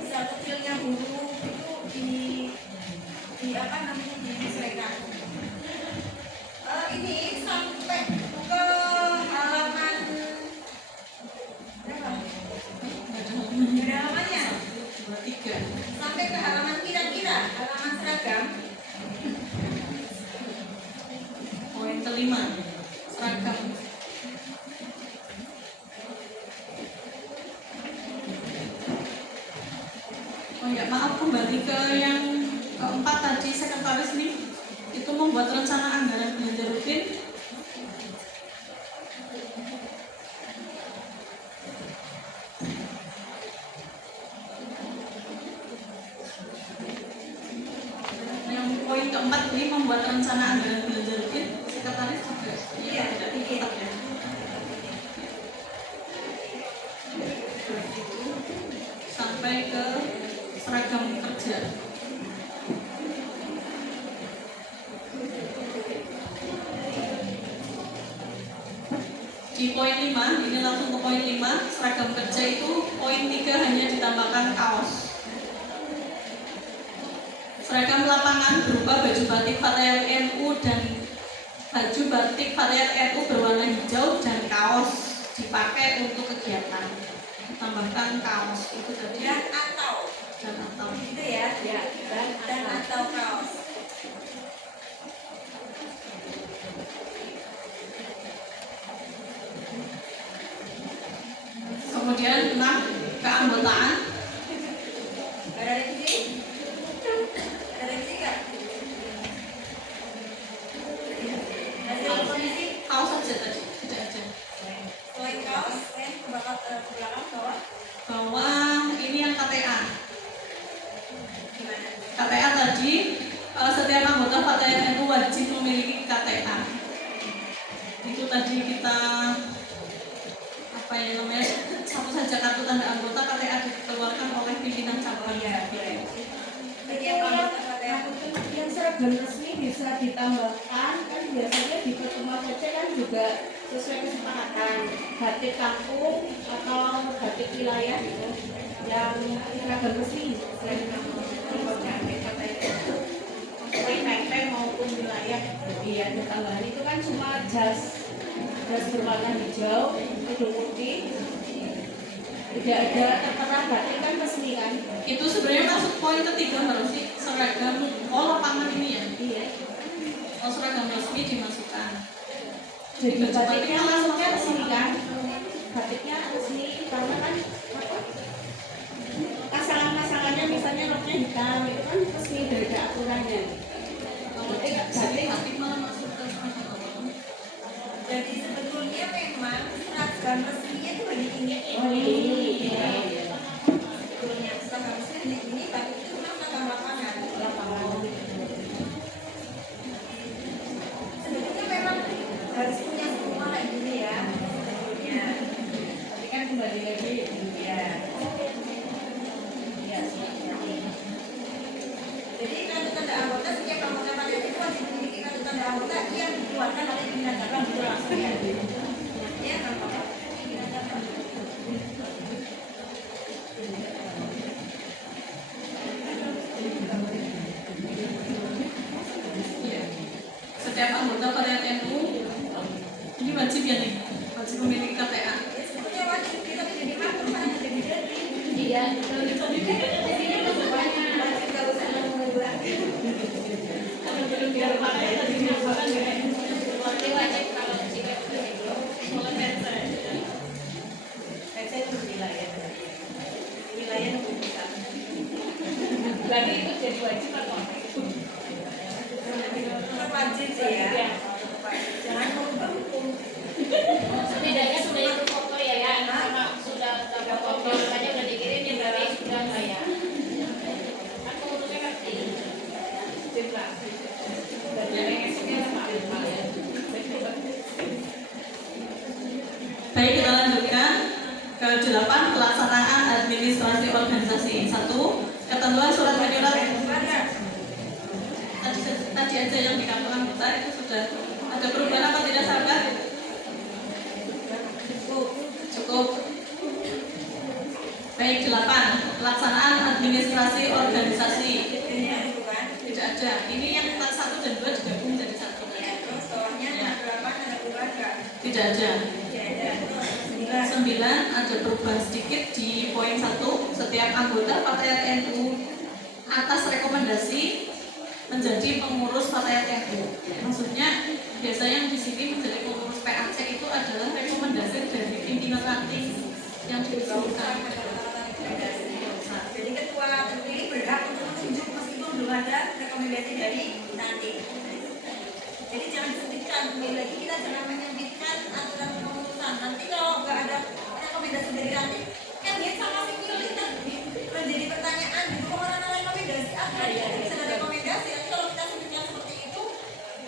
besar kecilnya huruf itu di apa namanya disesuaikan. Ini sampai ke halaman berapa? Ada halamannya. 2, 3. Sampai ke halaman kira-kira halaman seragam. Poin kelima, seragam. Oh ya, maaf, kembali ke yang keempat tadi, sekretaris nih. Itu membuat rencana anggaran belanja rutin. Yang poin keempat ini membuat rencana anggaran belanja rutin. Sekretaris juga Iya, tidak iya. tetap ya. Sampai ke seragam kerja. Di poin 5, ini langsung ke poin 5, seragam kerja itu poin 3 hanya ditambahkan kaos. Seragam lapangan berupa baju batik Fatayat NU dan baju batik Fatayat NU berwarna hijau dan kaos dipakai untuk kegiatan. Tambahkan kaos itu tadi Dan atau dan atau. gitu ya. Ya, Dan atau kaos. Kemudian 6, keanggotaan. Ada revisi? Ada revisi nggak? Hasil revisi Kaos saja tadi, tidak aja. selain kaos, selain ke belakang bawah. Bahwa ini yang KTA. Gimana? KTA tadi setiap anggota Fatayat NU wajib memiliki KTA. Itu tadi kita apa ya namanya, satu saja kartu tanda anggota KTA dikeluarkan oleh pimpinan cabang. Setiap anggota KTA. Yang seragam resmi bisa ditambahkan kan biasanya di pertemuan kecil kan juga sesuai kesepakatan batik kampung atau batik wilayah gitu yang seragam resmi selain baik maupun wilayah. Jadi ada tambahan itu kan cuma jas berwarna hijau hidung putih, tidak ada tertera batik kan resmi kan. Itu sebenarnya masuk poin ketiga harus sih, seragam lapangan ini ya. Iya, Seragam resmi dimasukkan. jadi Baju batiknya batiknya langsungnya langsung resmi kan, batiknya resmi karena kan pasangan-pasangannya misalnya roknya hitam itu kan resmi dari aturannya. Batik malah masuk ke seragam. Jadi sebetulnya memang Jam resminya itu hari ini. Oh iya. Sebetulnya seharusnya di ini, tapi itu memang tentang lapangan. Sebetulnya memang harus punya semua kayak gini ya. Sebetulnya. Tapi kan kembali lagi Ya. ya Jadi kartu tanda anggota setiap anggota panitia itu wajib memiliki kartu tanda anggota yang dikeluarkan oleh pimpinan cabang gitu langsung ya. Ya, Kang Papa. Pimpinan cabang. Iya. Setiap anggota Fatayat NU ini wajib ya nih, wajib memiliki KTA. Ya, sebetulnya wajib kita jadi makmum karena jadi jadi. Iya. Wajib kalau usah mengubah. Biar Fatayat tadi dilakukan nggak? Wajib kalau jika Mulai persen. Saya itu wilayah. Wilayah untuk kita. berarti itu jadi wajib atau Tetap wajib sih ya. Jangan merubah hukum. setidaknya sudah itu foto ya sama sudah foto makanya udah dikirim ya berarti sudah nggak ya kan pengurusnya ngerti Baik, kita lanjutkan ke 8, pelaksanaan administrasi organisasi. 1. Ketentuan surat menyurat. Tadi aja yang di kartu anggota itu sudah ada perubahan apa tidak, sahabat? Cukup. Baik, 8, pelaksanaan administrasi organisasi. Tidak ada. Ini yang 1 dan 2 digabung jadi 1. Terus bawahnya ada berapa? Ada perubahan nggak? Tidak ada. Ya ada. 9, ada perubahan sedikit di poin 1. Setiap anggota Fatayat NU atas rekomendasi menjadi pengurus Fatayat NU. Maksudnya biasanya di sini menjadi pengurus PAC itu adalah rekomendasi dari pimpinan ranting yang diusulkan. Jadi ketua terpilih berhak untuk menunjuk meskipun belum ada rekomendasi dari nanti. Jadi jangan disebutkan, kembali lagi kita jangan menyebutkan aturan pengurusan. Nanti kalau nggak ada rekomendasi dari nanti, kan dia sama si pilih kan menjadi pertanyaan gitu, kok mana rekomendasi apa? Dia bisa ada rekomendasi. Nanti kalau kita sebutkan seperti itu,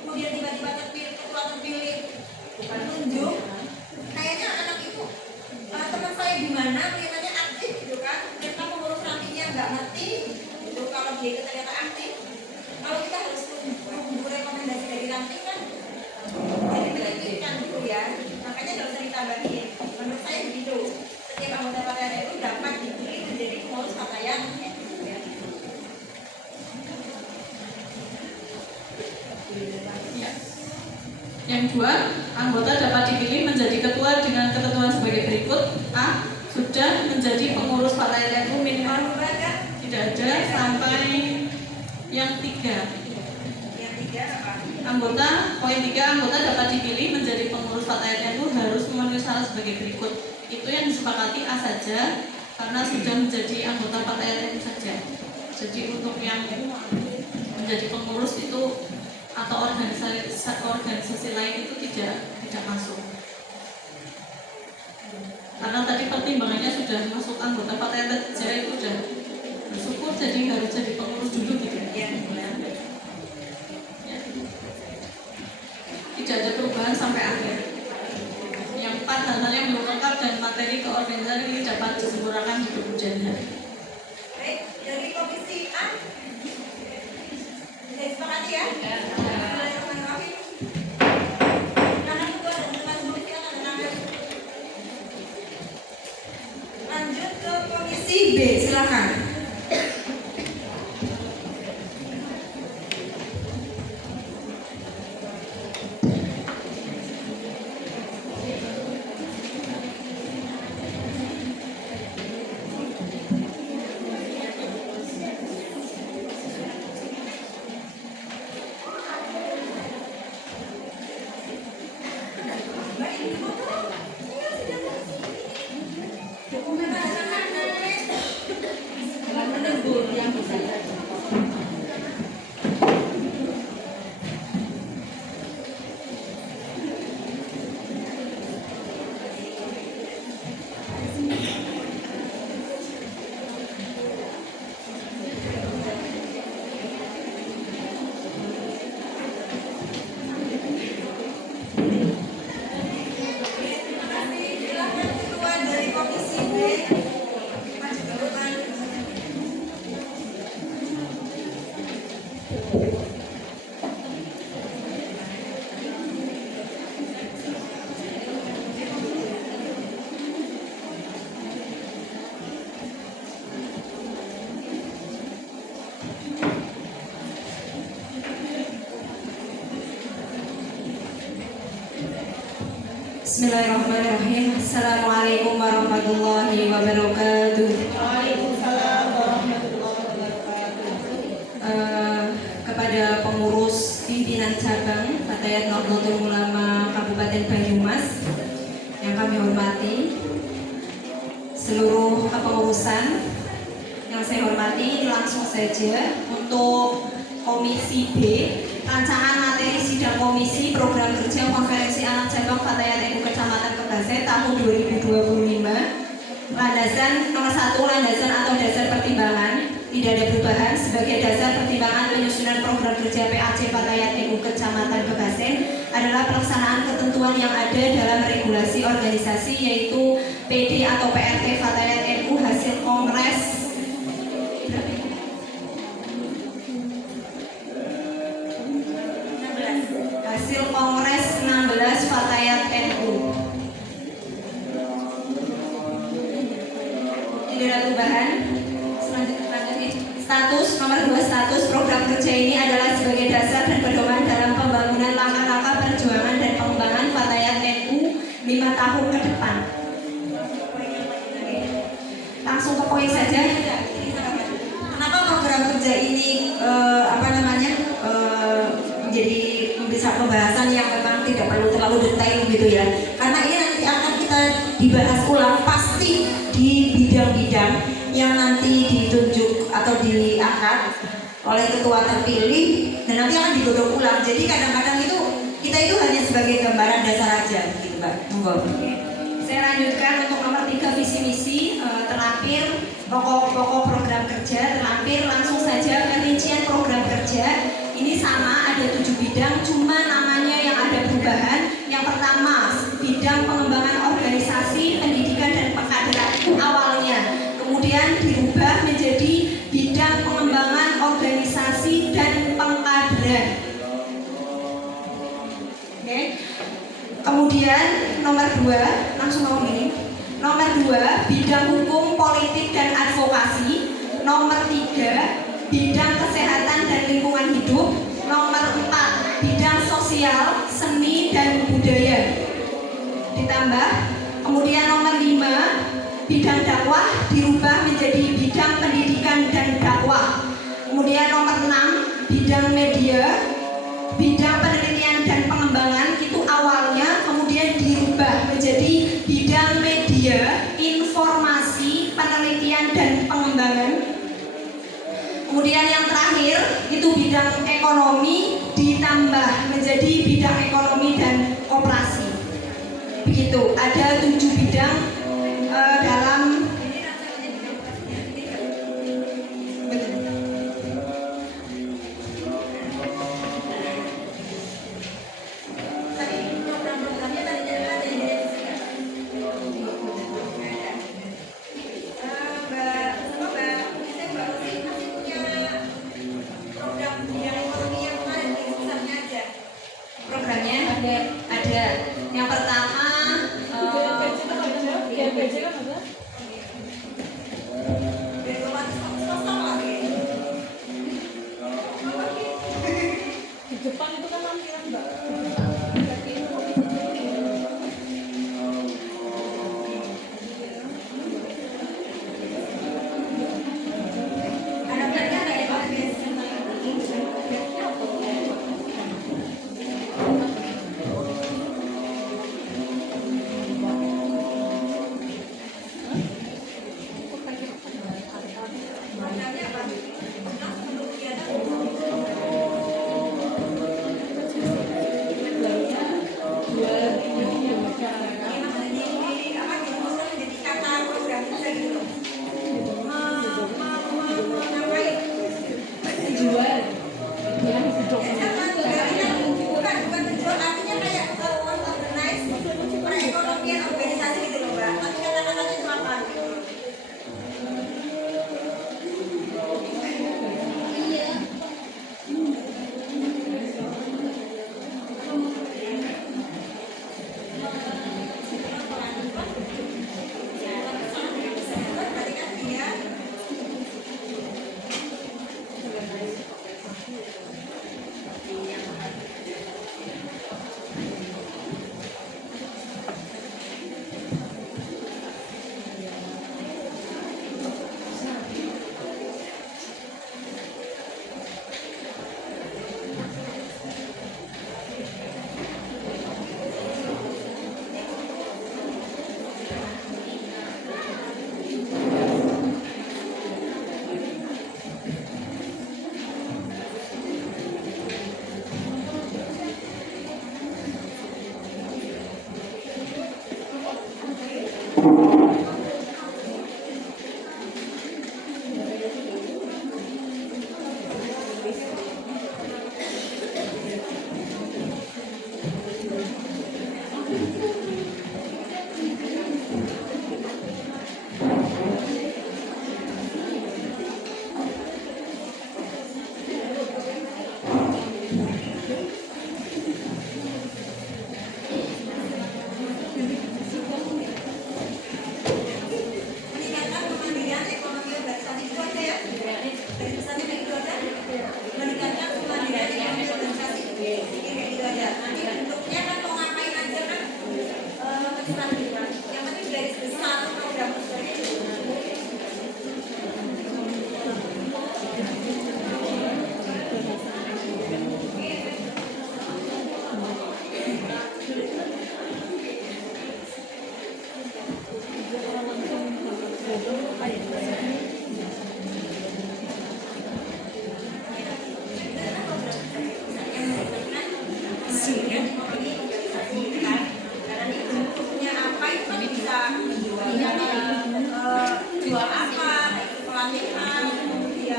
kemudian tiba-tiba terpilih ketua terpilih bukan tunjuk, kayaknya anak itu teman saya di mana kelihatannya aktif gitu kan, ternyata pengurus rantingnya nggak ngerti itu kalau dia itu ternyata aktif. Kalau kita harus menunggu rekomendasi dari ranting kan jadi menyulitkan gitu ya, makanya nggak usah ditambahin. Menurut saya begitu, setiap anggota Fatayat itu dapat dipilih menjadi pengurus Fatayat. Ya. Yang 2, anggota dapat dipilih menjadi ketua dengan ketentuan sebagai berikut. A. Sudah menjadi pengurus Fatayat NU minimal tidak ada sampai yang 3. Yang 3 apa? Anggota, poin 3, anggota dapat dipilih menjadi pengurus Fatayat NU harus memenuhi syarat sebagai berikut. Itu yang disepakati A saja karena sudah menjadi anggota Fatayat NU saja. Jadi untuk yang menjadi pengurus itu atau organisasi lain itu tidak masuk. Karena tadi pertimbangannya sudah masuk anggota Fatayat saja itu sudah bersyukur, jadi harus jadi pengurus dulu gitu. Ya, Tidak ada perubahan sampai akhir. Yang 4, hal-hal yang belum lengkap dan materi keorganisasian ini dapat disempurnakan di kemudian hari. baik, dari komisi A sudah disepakati ya? Lanjut ke komisi B, silakan. Bismillahirrahmanirrahim. Assalamualaikum warahmatullahi wabarakatuh. Waalaikumsalam warahmatullahi wabarakatuh. Kepada pengurus pimpinan cabang Fatayat Nahdlatul Ulama Kabupaten Banyumas yang kami hormati, seluruh kepengurusan yang saya hormati, langsung saja untuk Komisi B, rancangan materi sidang komisi program kerja konferensi anak cabang Fatayat NU Kecamatan Kebasen tahun 2025. Landasan nomor 1, landasan atau dasar pertimbangan tidak ada perubahan. Sebagai dasar pertimbangan penyusunan program kerja PAC Fatayat NU Kecamatan Kebasen adalah pelaksanaan ketentuan yang ada dalam regulasi organisasi, yaitu PD atau PRT Fatayat NU hasil kongres Kongres 16 Fatayat NU. Tidak ada perubahan. Selanjutnya status nomor 2, status program kerja ini adalah sebagai dasar dan pedoman dalam pembangunan langkah-langkah perjuangan dan pengembangan Fatayat NU 5 tahun ke depan. Langsung ke poin saja. Kenapa program kerja ini menjadi bisa pembahasan yang memang tidak perlu terlalu detail gitu ya, karena ini nanti akan kita dibahas ulang pasti di bidang-bidang yang nanti ditunjuk atau diangkat oleh ketua terpilih dan nanti akan digodok ulang. Jadi kadang-kadang itu kita itu hanya sebagai gambaran dasar aja gitu Mbak. Monggo. Saya lanjutkan untuk nomor 3, visi misi terakhir, pokok-pokok program kerja terakhir, langsung saja perincian program kerja. Ini sama, ada 7 bidang, cuma namanya yang ada perubahan. Yang pertama, bidang pengembangan organisasi, pendidikan dan pengkaderan awalnya. Kemudian dirubah menjadi bidang pengembangan organisasi dan pengkaderan. Oke. Kemudian nomor 2, langsung ngomong ini. Nomor 2, bidang hukum, politik dan advokasi. Nomor 3, bidang kesehatan dan lingkungan hidup. Nomor 4, bidang sosial, seni dan budaya. Ditambah. Kemudian nomor 5, bidang dakwah dirubah menjadi bidang pendidikan dan dakwah. Kemudian nomor 6, bidang media, bidang penelitian dan pengembangan itu awalnya, kemudian dirubah menjadi bidang media, informasi, penelitian dan pengembangan. Kemudian yang terakhir itu bidang ekonomi ditambah menjadi bidang ekonomi dan koperasi. Begitu, ada 7 bidang dalam ada. Yang pertama Di depan itu kan lampiran Mbak.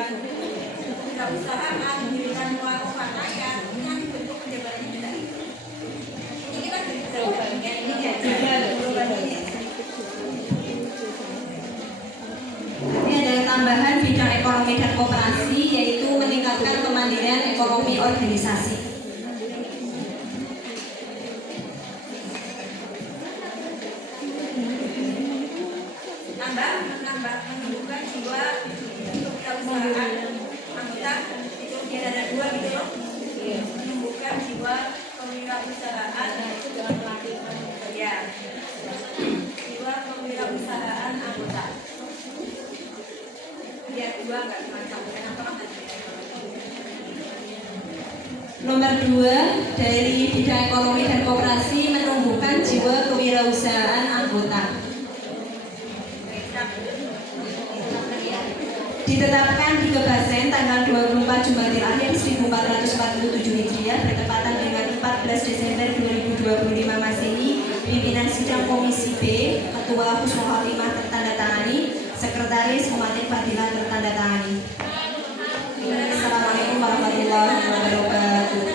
kemudian kewirausahaan, pendidikan kewarganegaraan ya, kan bentuk penjabarannya kita itu. Ini kita berbicara bagian ini ya, ini. Ini ada tambahan bidang ekonomi dan koperasi, yaitu meningkatkan kemandirian ekonomi organisasi. Menambah menumbuhkan jiwa kewirausahaan anggota, itu dia ada dua gitu loh. Menumbuhkan jiwa kewirausahaan ya, jiwa kewirausahaan anggota. Dia dua nggak cuma satu, kenapa aja. Nomor 2 dari bidang ekonomi dan koperasi menumbuhkan jiwa kewirausahaan anggota. Ditetapkan di Kebasen tanggal 24 Jumadil Akhir 1447 Hijriah bertepatan dengan 14 Desember 2025 Masehi. Pimpinan sidang Komisi B, Ketua Husnul Khotimah tertandatangani, Sekretaris Umatin Fadilah tertandatangani. Assalamualaikum warahmatullahi wabarakatuh.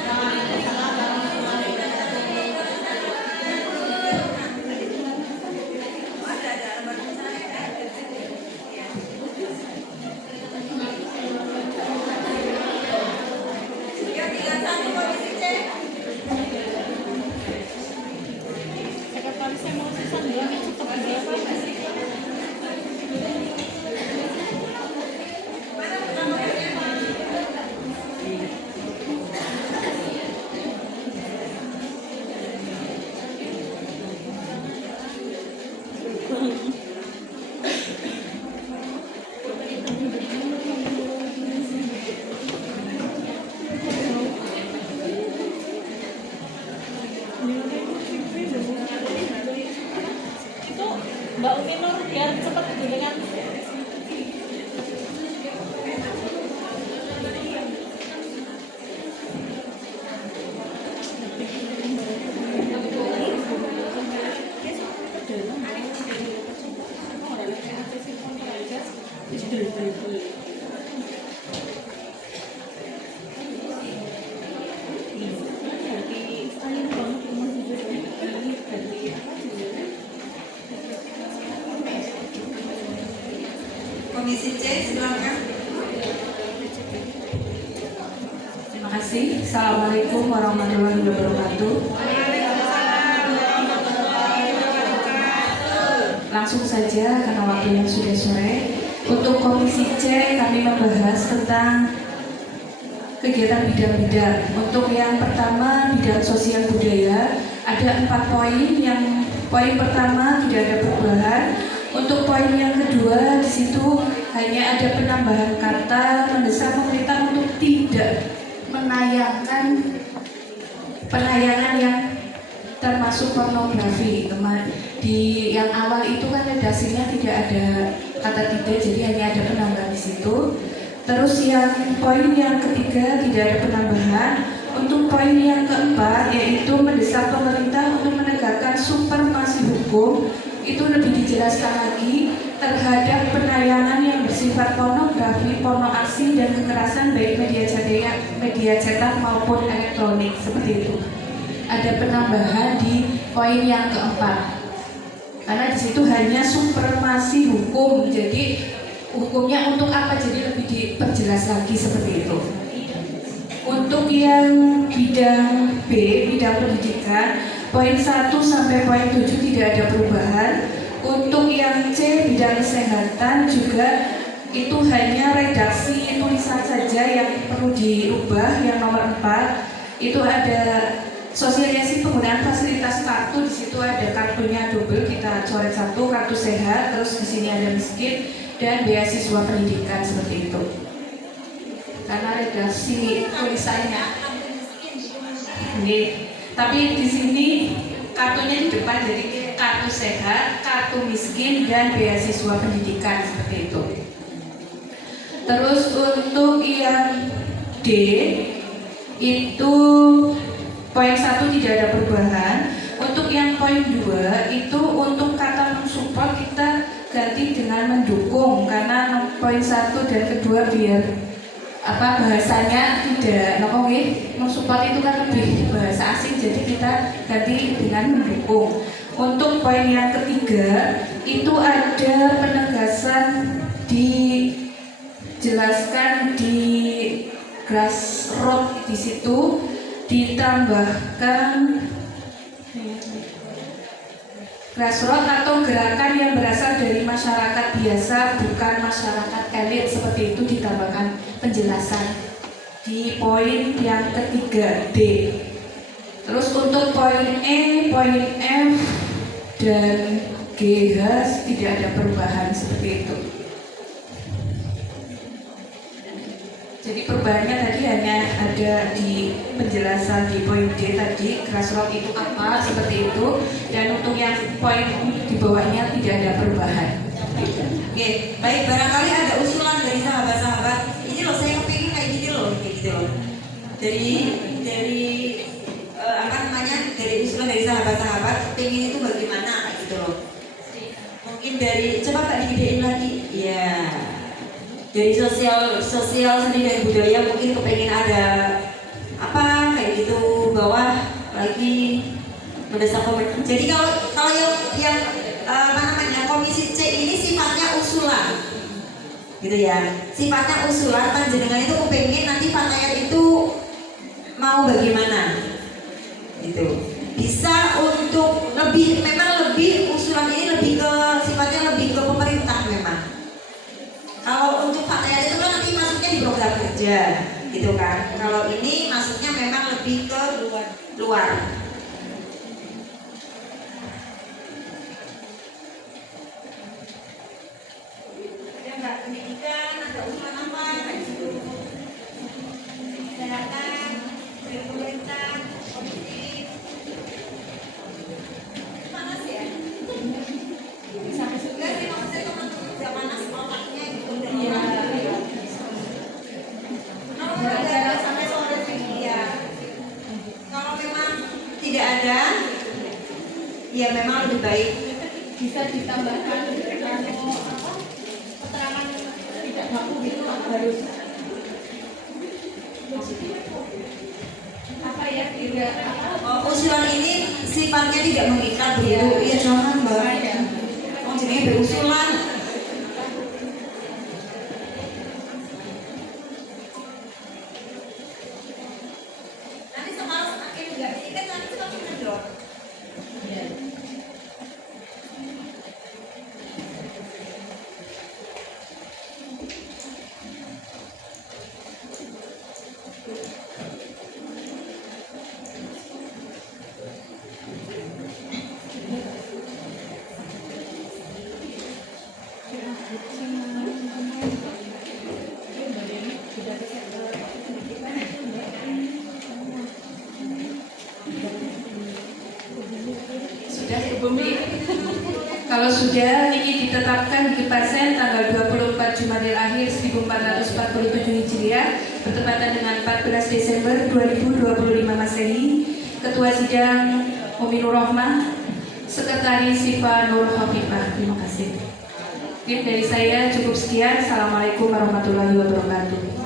Mbak Umi Nur biar cepat dengan Komisi C, silakan. Terima kasih. Assalamualaikum warahmatullahi wabarakatuh. Langsung saja karena waktunya sudah sore. Untuk Komisi C kami membahas tentang kegiatan bidang-bidang. Untuk yang pertama bidang sosial budaya ada 4 poin. Yang poin pertama tidak ada perubahan. Untuk poin yang kedua di situ hanya ada penambahan kata mendesak pemerintah untuk tidak menayangkan penayangan yang termasuk pornografi. Di yang awal itu kan redaksinya tidak ada kata tidak, jadi hanya ada penambahan di situ. Terus yang poin yang ketiga tidak ada penambahan. Untuk poin yang keempat yaitu mendesak pemerintah untuk menegakkan supremasi hukum, itu lebih dijelaskan lagi terhadap penayangan yang bersifat pornografi, porno aksi dan kekerasan baik media cetak maupun elektronik seperti itu. Ada penambahan di poin yang keempat. Karena di situ hanya supremasi hukum, jadi hukumnya untuk apa? Jadi lebih diperjelas lagi seperti itu. Untuk yang bidang B, bidang pendidikan, poin 1 sampai poin 7 tidak ada perubahan. Untuk yang C, bidang kesehatan juga itu hanya redaksi tulisan saja yang perlu dirubah. Yang nomor 4 itu ada sosialisasi penggunaan fasilitas kartu. Di situ ada kartunya double, kita coret satu, kartu sehat, terus di sini ada miskin dan beasiswa pendidikan seperti itu. Karena redaksi tulisannya, tapi di sini kartunya di depan, jadi kartu sehat, kartu miskin dan beasiswa pendidikan seperti itu. Terus untuk yang D itu poin 1 tidak ada perubahan. Untuk yang poin 2 itu untuk kata mensupport kita ganti dengan mendukung, karena poin 1 dan kedua biar bahasanya tidak mensupport itu kan lebih bahasa asing, jadi kita ganti dengan mendukung. Untuk poin yang ketiga itu ada penegasan dijelaskan di grassroots, di situ ditambahkan grassroots atau gerakan yang berasal dari masyarakat biasa, bukan masyarakat elit, seperti itu ditambahkan penjelasan di poin yang ketiga D. Terus untuk poin E, poin F dan G tidak ada perubahan seperti itu. Jadi perubahannya tadi hanya ada di penjelasan di poin D tadi, grassroots itu apa, seperti itu. Dan untuk yang poin di bawahnya tidak ada perubahan. Oke, baik, barangkali ada usulan dari sahabat-sahabat. Ini loh, saya kepingin kayak gitu loh. Dari dari usulan dari sahabat-sahabat, kepingin itu bagaimana kayak gitu loh. Mungkin dari, coba Kak digedein lagi. Iya. Dari sosial seni dan budaya mungkin kepengen ada apa kayak gitu, bawah lagi mendesak komen. Jadi kalau yang komisi C ini sifatnya usulan, gitu ya. Sifatnya usulan, panjenengan itu kepengen nanti fatayat itu mau bagaimana, gitu. Bisa untuk memang lebih usulan ini lebih ke sifatnya lebih ke pemerintah memang. Kalau untuk fatayat itu kan nanti masuknya di program kerja, gitu kan. Kalau ini masuknya memang lebih ke luar. Ada nggak pendidikan, ada usulan apa kayak gitu? Kesehatan, pemerintah, politik. Panas ya? Sampai juga sih maksudnya teman-teman udah panas otaknya gitu. Sampai sore sih ya. Kalau memang tidak ada, ya memang lebih baik Bisa ditambahkan keterangan tidak baku gitu harus apa ya, tidak usulan ini sifatnya tidak mengikat begitu. Iya jangan Mbak. Oh jadi berusulan. Nanti semalam akhir enggak diikat nanti semakin ngedrop. Sudah Ibu Bumi? Kalau sudah, ini ditetapkan di pasien tanggal 24 Jumadil Akhir 1447 Hijriah bertepatan dengan 14 Desember 2025 Masehi. Ketua Sidang Umi Nur Rohmah, Sekretaris Sifa Nur Khofifah. Terima kasih. Mungkin dari saya cukup sekian. Assalamualaikum warahmatullahi wabarakatuh.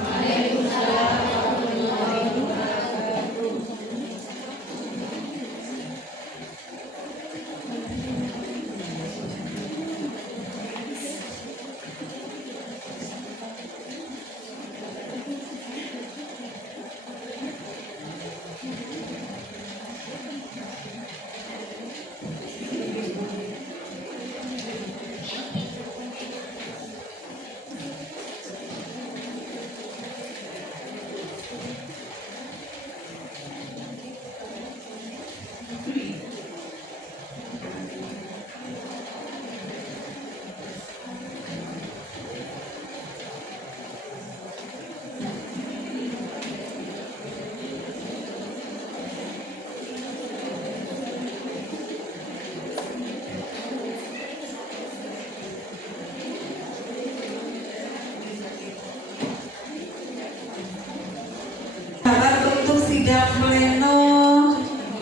Sidang pleno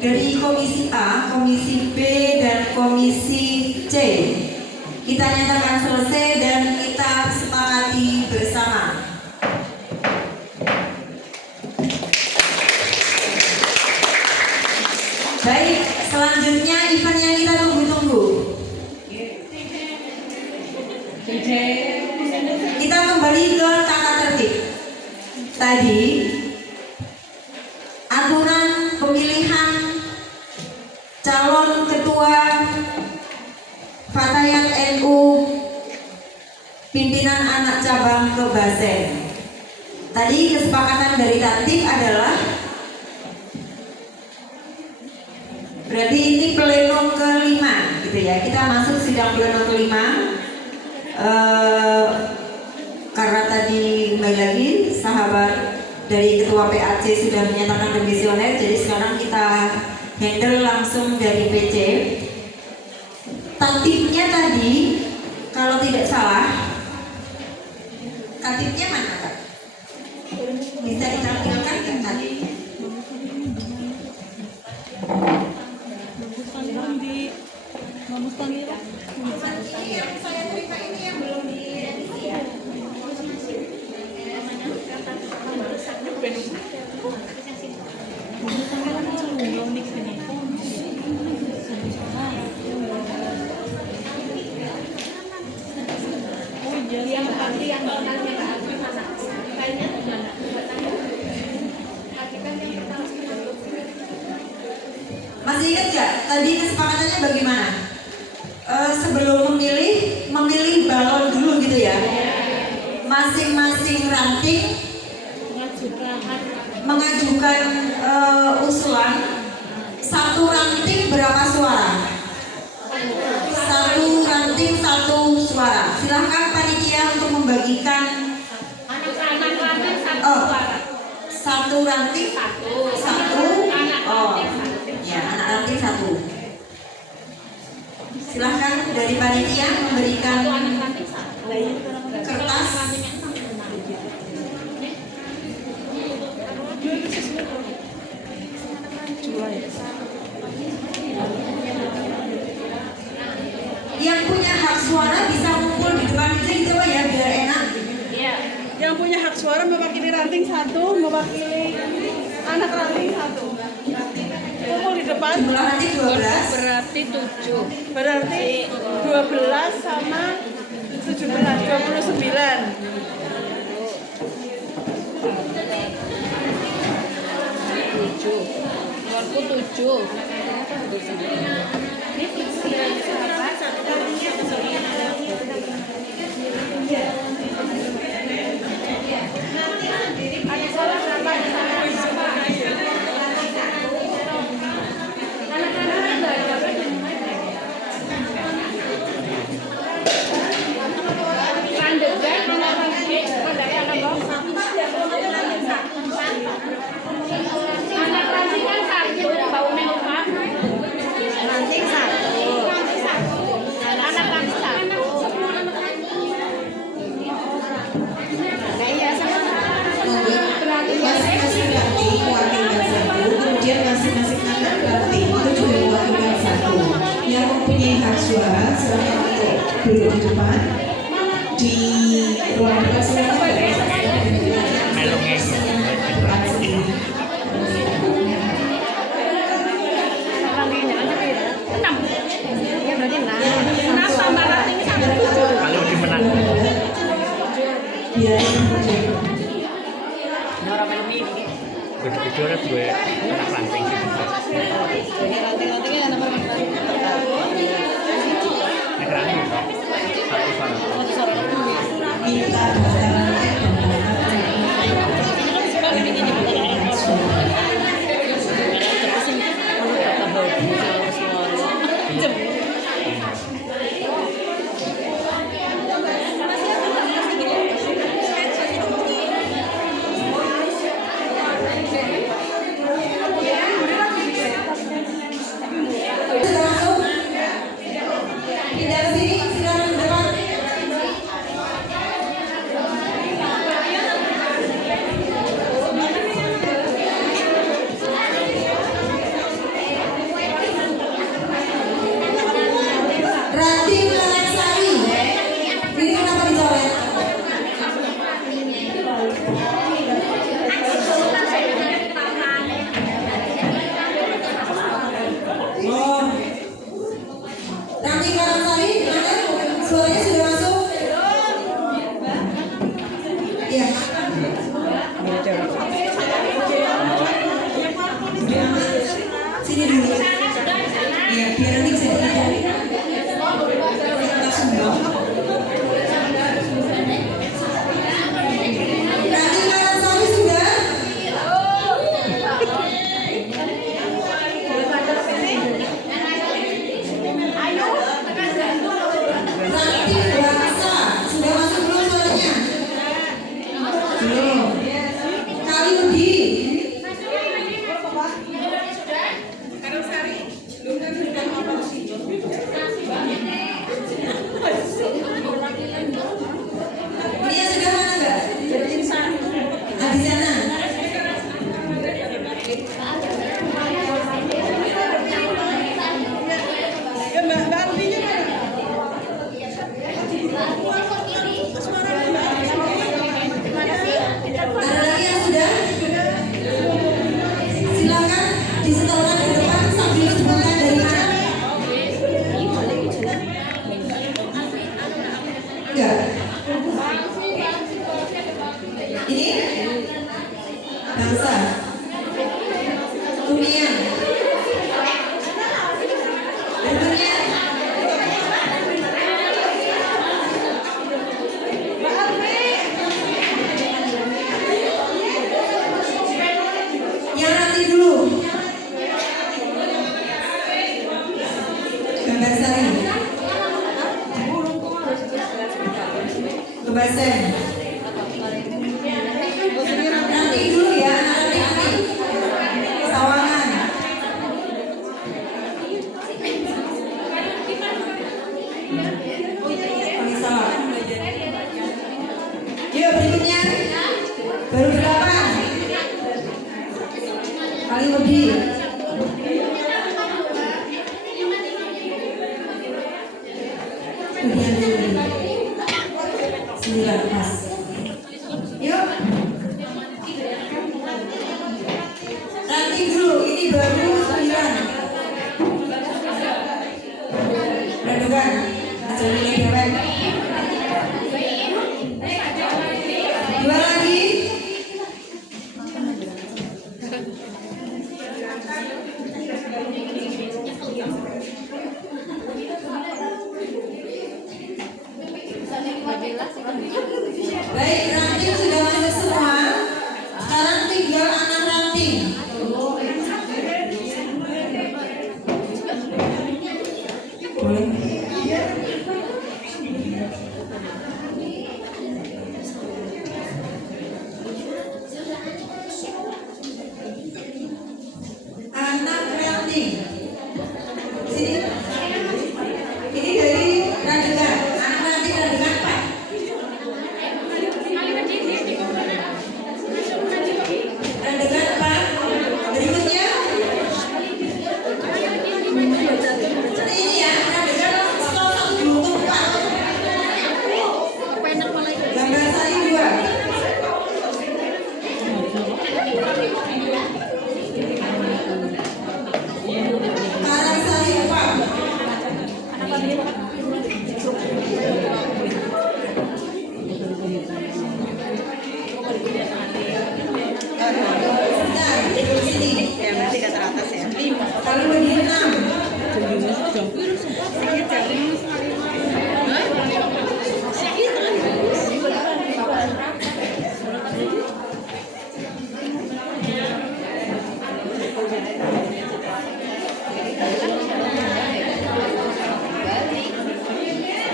dari Komisi A, Komisi B, dan Komisi C kita nyatakan selesai dan kita sepakati tadi aturan pemilihan calon ketua Fatayat NU pimpinan anak cabang ke Basen. Tadi kesepakatan dari Tatip adalah berarti ini pleno kelima gitu ya. Kita masuk sidang pleno kelima. Karena tadi kembali lagi sahabat dari ketua PAC sudah menyatakan demisioner, jadi sekarang kita handle langsung dari PC. Tatipnya tadi kalau tidak salah, tatipnya mana Kak? Bisa ditampilkan nggak tatipnya? Yang saya terima ini yang belum direvisi ya. yang tadi yang nanya Kak Afif mana? Kayaknya udah nggak tanya. Tadi kan yang pertama Masih ingat nggak tadi kesepakatannya bagaimana? Sebelum memilih balon dulu gitu ya. Masing-masing ranting mengajukan usulan. Satu ranting berapa suara? Satu ranting satu suara. Silahkan panitia untuk membagikan. anak ranting satu suara. Satu ranting satu. Oh, ya anak ranting satu. Silahkan dari panitia memberikan kertas. Yang punya hak suara bisa kumpul di depan meja gitu Pak ya, biar enak. Yang punya hak suara mewakili ranting satu, mewakili anak ranting satu. Kumpul di depan. Jumlah nanti 12. Berarti 7. Berarti 12 sama 17, 29. Nomorku 7. Ini fiksi Anak ranting kan satu, bau melukak. Ranting satu. Anak ranting satu. Nah iya sama. Masing-masing ranting mewakilkan satu, kemudian masing-masing anak ranting itu juga mewakilkan satu. Yang mempunyai hak suara silakan untuk duduk di depan di ruang depan silakan. Video ada dua anak ranting gitu. ranting-rantingnya nomor berapa? Anak ranting satu suara. Satu suara. Minta daftar sudah masuk. Pindah ke sini, silakan ke depan. Ranting Karangsari. Ini kenapa dicoret? Oh. Ranting Karangsari, gimana? Suaranya sudah masuk? Iya. Belum. Kali lebih. Ini yang sudah mana enggak? Habis sana. Ya Mbak Artinya mana? Ada lagi yang sudah? Silakan disetorkan ke depan sambil disebutkan dari mana. Enggak. Ini bangsa. Kumian. Berikutnya yang nanti dulu. Gambar sari. Kebasen. Nanti dulu ya, nanti. Sawangan. Kalisa. Yuk berikutnya. Baru 8. Kali lebih. Kemudian dulu. 9 pas. Yuk. Ranting dulu, ini baru 9. Renungan, aja milih dewek. 2 lagi. Baik, ranting sudah masuk semua. Sekarang tinggal anak ranting. Boleh. Anak ranting. Sini. Ini dari rantingan. Anak ranting rantingan Pak. Rantingan Pak. Berikutnya. Ini ya, rantingan sekolah dulu Pak. Gambar sari 2. Karang sari 4. Bentar, di sini. Kalau lebih 6.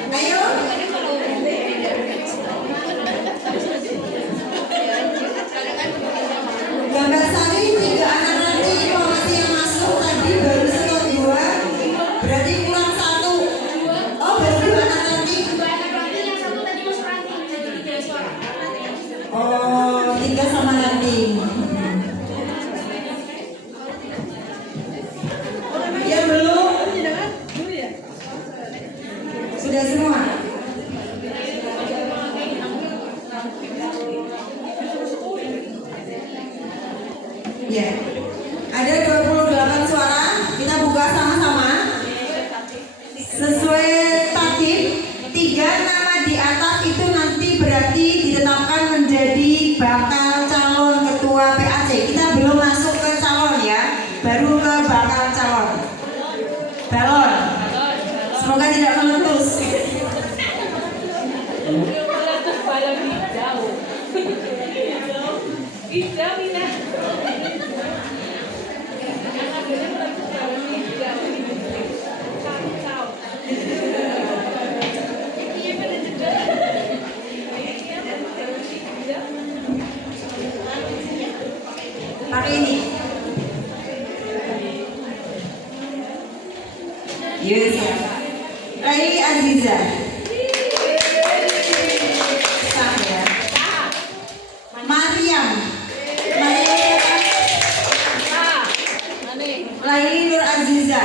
Ayo. Gambar sari 3 anak nanti informasi yang masuk tadi baru setor 2. Berarti kurang 1. Oh, baru 2 anak nanti. Oh, 3 sama nanti. Yang belum sudah semua. Ya, ada 28 suara. Kita buka sama-sama. Sesuai takdim, 3 nama di atas itu nanti berarti ditetapkan menjadi bakal calon ketua PAC. Kita belum masuk ke calon ya, baru ke bakal calon. Balon. Semoga tidak meletus. Pakai ini. Yes, ya. Laili Aziza. Sah ya. Mariam. Laili Nur Aziza.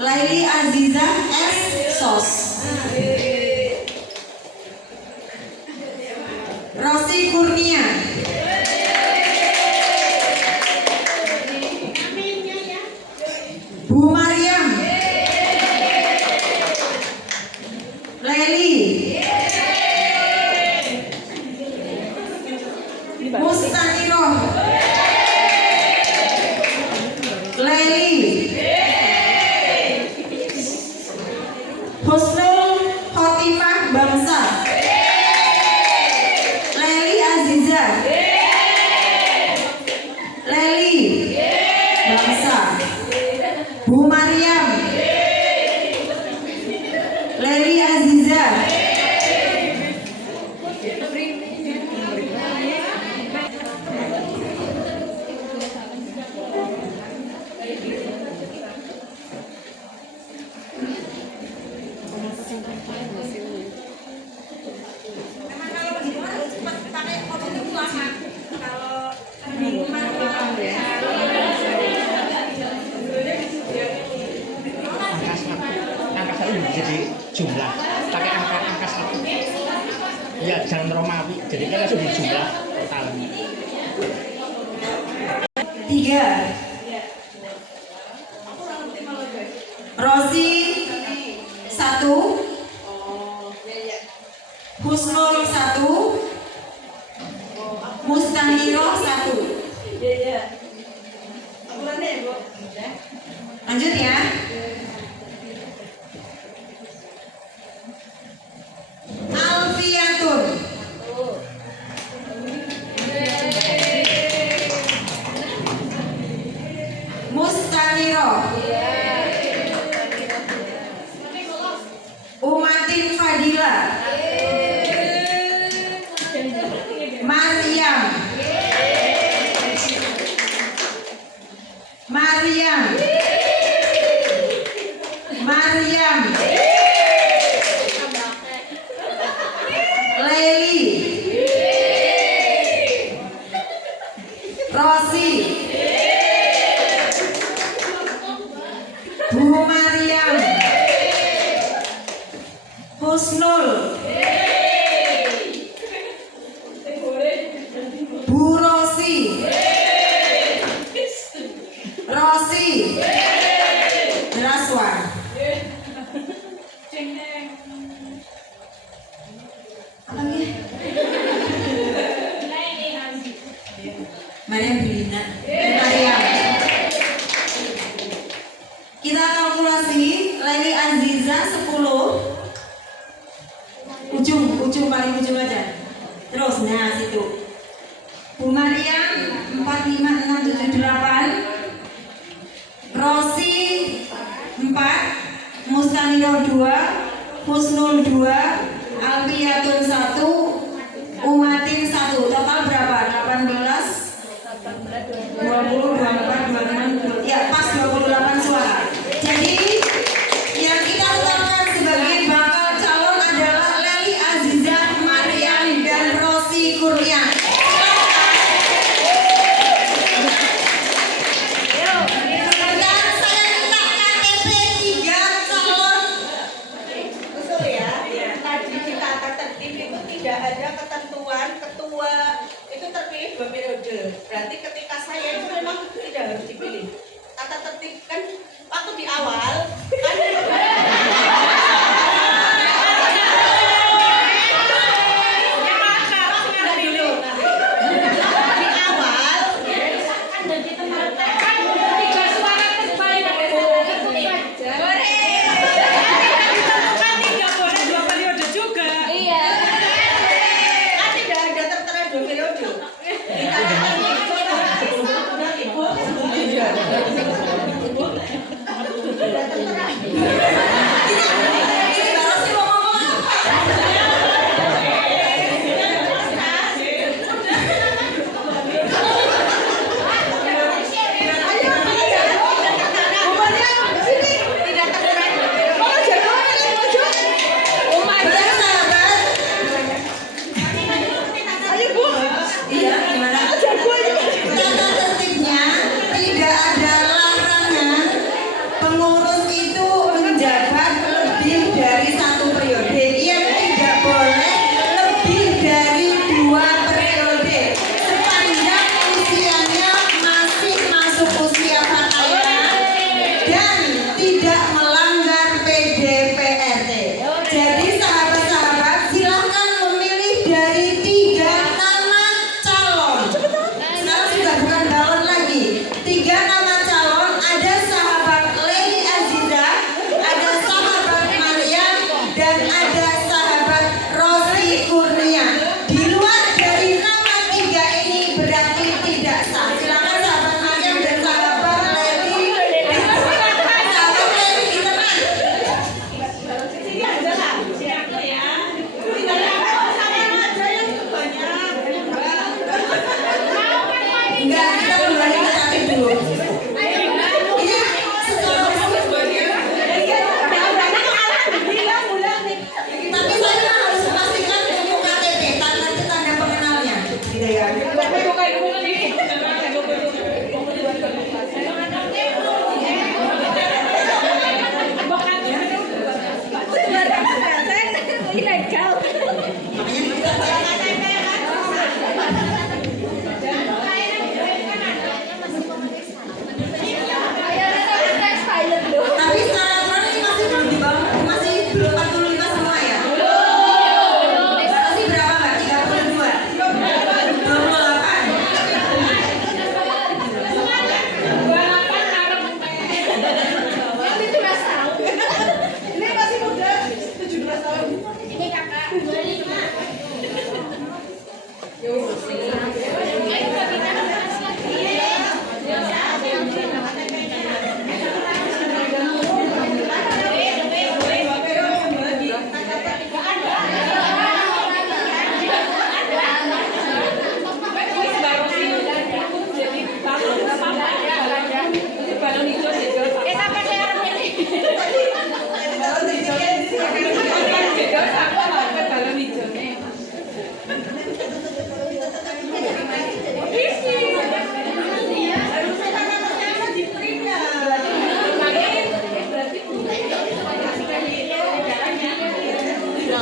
Laili Aziza S. Sos. Rosi Kurnia. Bu Mariam. Leli. Mustaqiroh. Leli. Husnul Khotimah Bangsa. Leli Aziza. Leli Bangsa. Bu Mariam. Leli Aziza. Angka satu jadi jumlah, pakai angka satu. Ya jangan Romawi, jadi kan langsung jumlah total. 3. Rosi 1. Husnul 1. Mustahiroh 1. Lanjut ya. Alfiatun. Mustahiroh. Umatin Fadila. Mariam. Mariam. Mariam. Leli. Rosi. Bu Mariam. Husnul. Bu Rosi. Rosi. Raswan. Apa nih? Mariam Brina. Mariam. Kita kalkulasi Laili Aziza 10. Ujung paling ujung aja. Terus nah situ. Bu Mariam 4, 5, 6, 7, 8. Rosi 4. Mustaniro 2. Husnul 2. Alfiatun 1. Umatin 1. Total berapa? 18. 20, 24, 26, ya pas 28 suara. Jadi yang kita tetapkan sebagai bakal calon adalah Leli Aziza, Mariam, dan Rosi Kurnia. Sekarang saya minta KTP 3 calon. Betul ya, tadi kita akan tertib itu tidak ada ketentuan ketua itu terpilih 2 periode. Berarti ketika saya itu memang tidak harus dipilih. Tata tertib kan waktu di awal kan Sudah tertera. dari 3 nama calon. Sekarang sudah bukan balon lagi. 3 nama calon, ada sahabat Lady Aziza, ada sahabat Mariam, dan ada sahabat Rosi Kurnia. Di luar dari nama 3 ini berarti tidak sah. Silakan sahabat Mariam dan sahabat Lady. Sahabat Lady di tengah. Enggak, kita kembali ke tadi dulu. Ini secara tapi saya harus pastikan untuk KTP, tanda itu tanda pengenalnya, gitu ya. Tapi secara aturan ini masih belum dibangun, masih belum 45 semua ya? Masih berapa Mbak? 32? 28? Ini masih muda, 17 tahun. Ini kakak 25.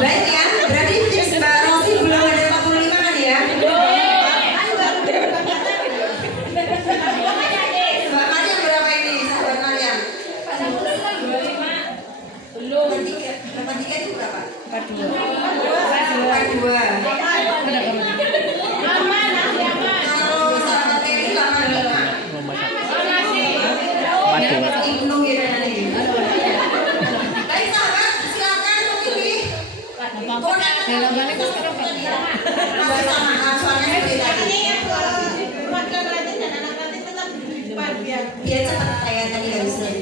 Baik ya, berarti fix Mbak Rosi belum ada 45 kan ya? Mbak Mariam berapa ini, sahabat Mariam? 43 itu berapa? 42. Kalau sahabat Lady 85. Ibnu gitu nanti. Baik sahabat, silakan memilih. Masih sama, soalnya seperti tadi. Biar cepat kayak tadi harusnya.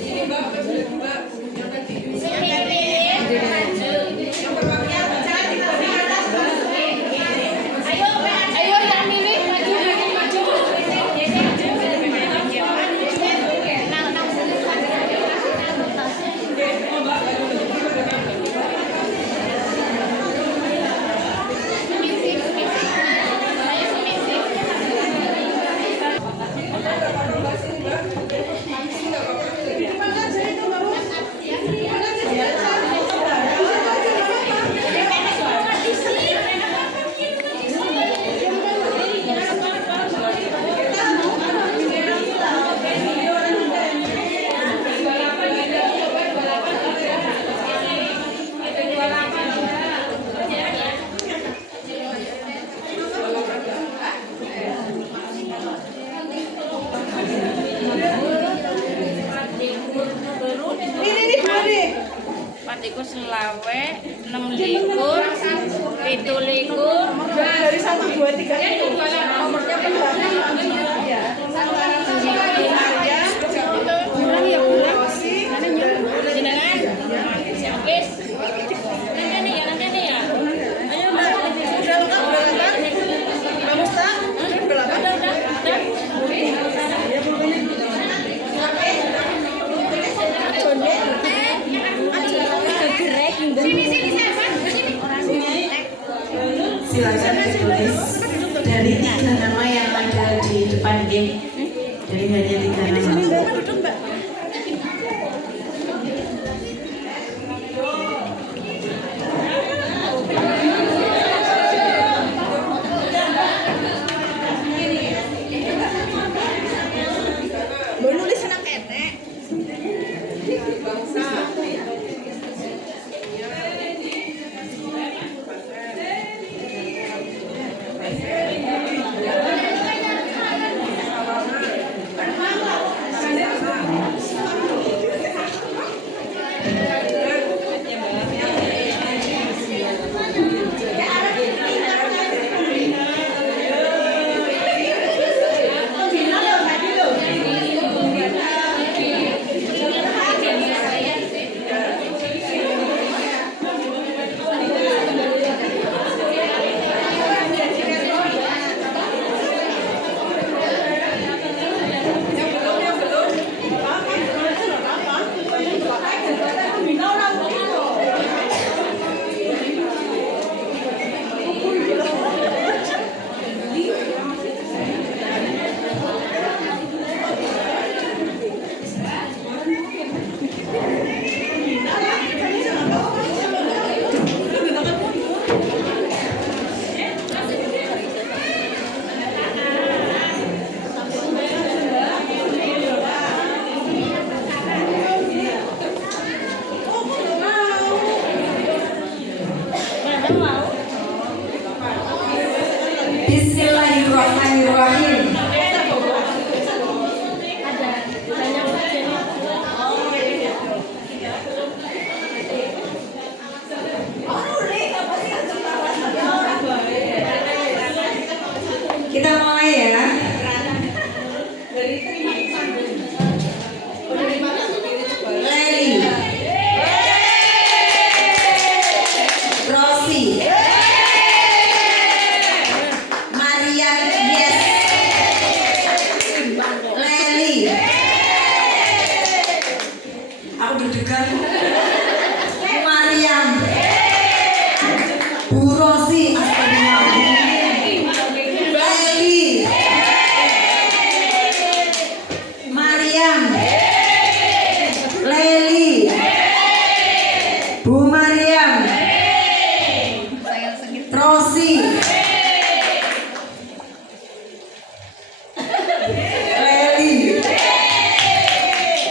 Patiku selawe, 6 likur, 7 likur. Dari 1, 2, 3 itu nomornya pendapat. Ya. Kurang ya kurang. Jenengan. Wis. Nanti ya. Ayo Mbak. Udah lengkap, udah lengkap. Bagus tak? Udah lengkap. Silakan ditulis dari 3 nama yang ada di depan game. Dari hanya 3 nama. Menulis anak ketek. Rosi, Leli,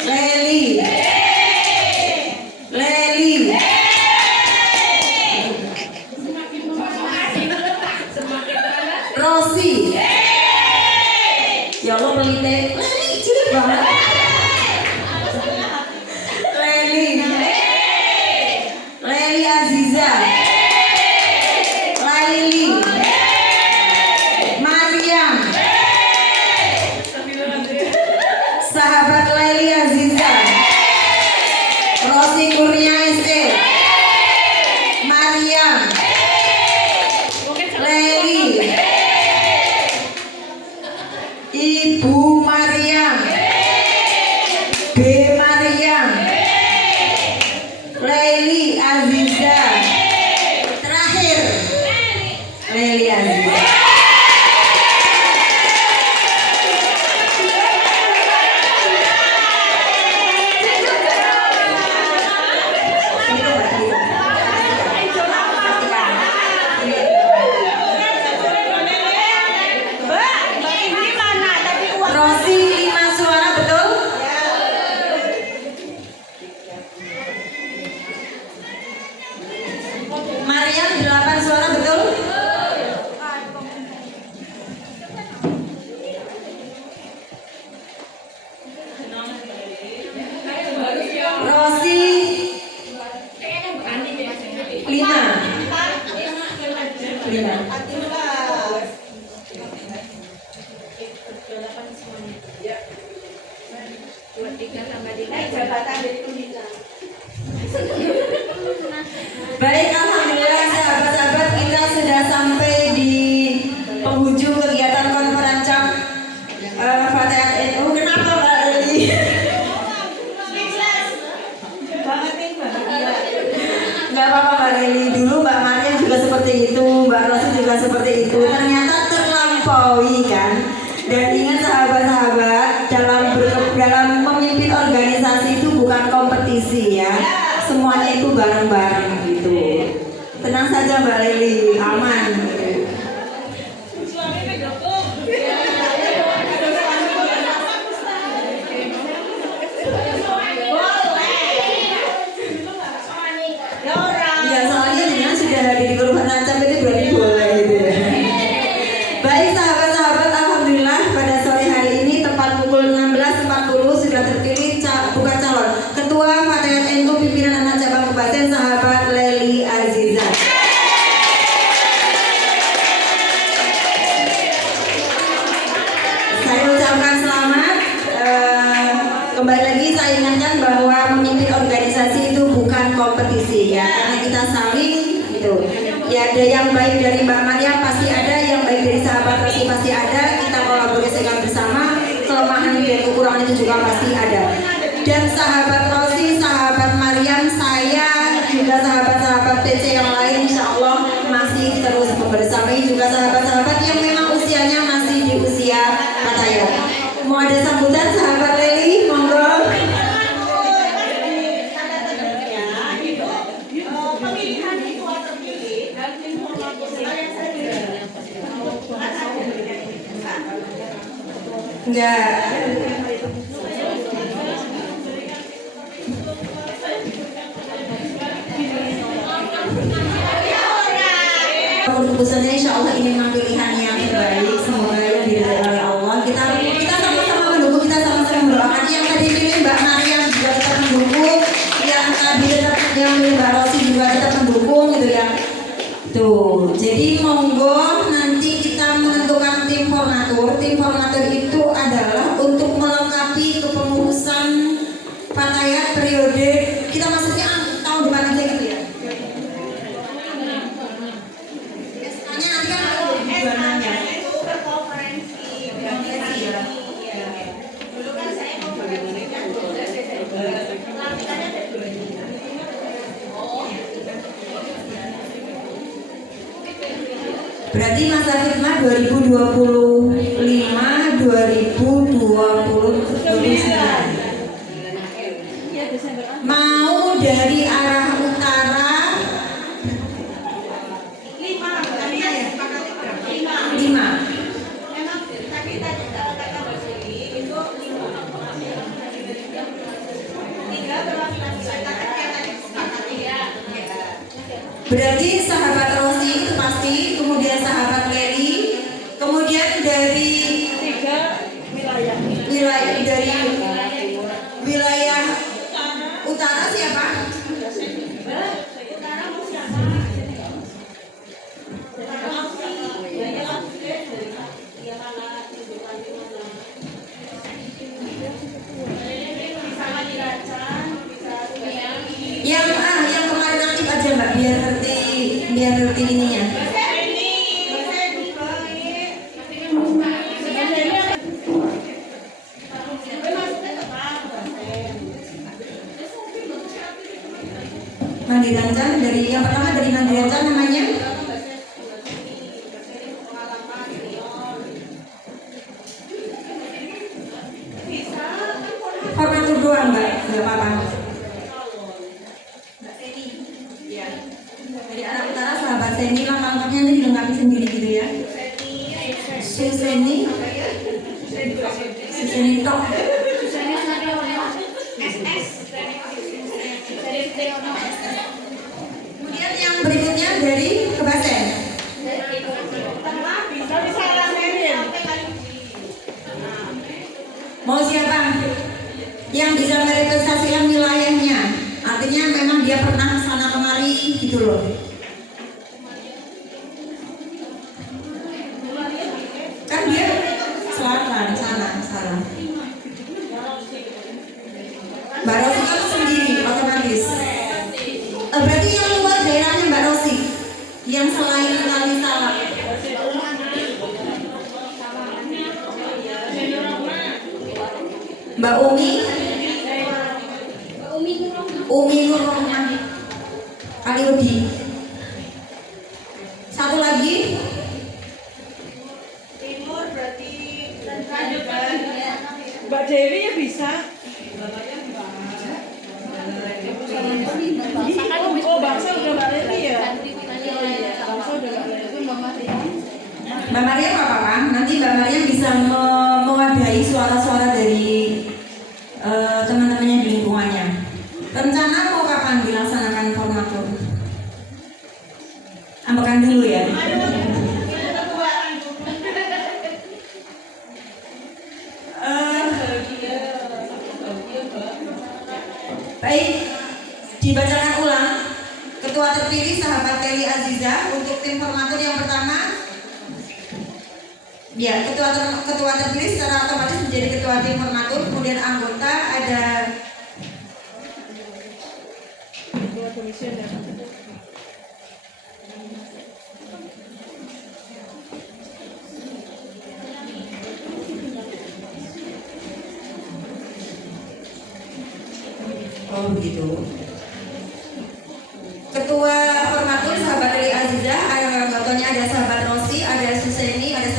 Leli, Leli, Rosi. Ya Allah pelite, Leli cilik banget. Leli, Leli Aziza, Laili, Mariam, sahabat Laili Aziza, Rosi Kurnia SD, Mariam, Leli, Ibu Mariam, B Mariam, Laili Aziza, terakhir Laili Aziza. Rosi 5 suara betul? Mariam 8 suara betul? Rosi 5. Baik, alhamdulillah sahabat-sahabat, kita sudah sampai di penghujung kegiatan konferensi Fatayat NU. Kenapa Mbak Leli? Nggak apa-apa Mbak Leli. Dulu Mbak Maria juga seperti itu, Mbak Rosi juga seperti itu. Ternyata terlampaui kan. Dan ingat sahabat-sahabat, dalam memimpin organisasi itu bukan kompetisi ya. Semuanya itu bareng-bareng gitu. Tenang saja Mbak Leli, aman. Ya soalnya dengan sudah hadir di Kurban Nancap itu berarti boleh gitu ya. Baik sahabat-sahabat, alhamdulillah pada sore hari ini tepat pukul 16.40 sudah terpilih bukan calon Ketua Fatayat NU Pimpinan Anak Cabang Kabupaten sahabat Leli Aziza. Saya ucapkan selamat. Kembali lagi saya ingatkan bahwa memimpin organisasi itu bukan kompetisi ya, karena kita saling gitu. Ya ada yang baik dari Mbak Maria pasti ada, yang baik dari sahabat Rosi pasti ada. Kita kolaborasikan bersama, kelemahan dan kekurangan itu juga pasti ada. Dan sahabat Rosi, sahabat Mariam, saya juga sahabat-sahabat PC yang lain insya Allah masih terus membersamai juga sahabat-sahabat yang memang usianya masih di usia Fatayat. Mau ada sambutan sahabat Leli, monggo. Enggak. Keputusannya insya Allah ini memang pilihan yang terbaik. Semoga yang diridhai oleh Allah. Kita sama-sama mendukung, kita sama-sama mendoakan. Yang tadi pilih Mbak Mariam juga tetap mendukung. Yang tadi tetap yang pilih Mbak Rosi juga tetap mendukung gitu ya. Tuh, jadi monggo nanti kita menentukan tim formatur. Tim formatur itu adalah untuk melengkapi kepengurusan Fatayat periode kita maksudnya tahun depan aja gitu ya. Nanti kan bulanannya. Dulu kan saya memperhatikan Berarti masa khidmat 2025-2029. Mau dari arah utara seperti ininya. Nandi Rancan, dari yang pertama dari Nandi Rancan namanya formatur doang Mbak, nggak apa-apa. Dari arah utara sahabat Seni, lengkapnya ini dilengkapi sendiri gitu ya. Suseni Tok. Kemudian yang berikutnya dari Kebasen. Mau siapa? Yang bisa merepresentasikan wilayahnya. Artinya memang dia pernah sana kemari gitu loh. Kan dia selatan sana. Mbak Rosi kan sendiri otomatis. Berarti yang luar daerahnya Mbak Rosi, yang selain Kali Salak. Mbak Umi Nurrohman Kaliudi. Satu lagi Timur berarti Mbak Dewi ya bisa. Oh, bangsa udah Mbak Leti ya? Bangsa udah Mbak Leti, Mbak Mariam. Mbak Mariam apa-apa, nanti Mbak Mariam bisa mewadahi suara-suara dari teman-temannya di lingkungannya. Rencana mau kapan dilaksanakan formatur? Ambekan dulu ya. Baik, dibacakan ulang. Ketua terpilih sahabat Teli Aziza untuk tim formatur yang pertama. Ya, ketua terpilih secara otomatis menjadi ketua tim formatur. Kemudian anggota ada Ketua komisi ada. oh begitu. Ketua formatur sahabat Teli Aziza, anggotanya ada sahabat Rosi, ada Suseni, ada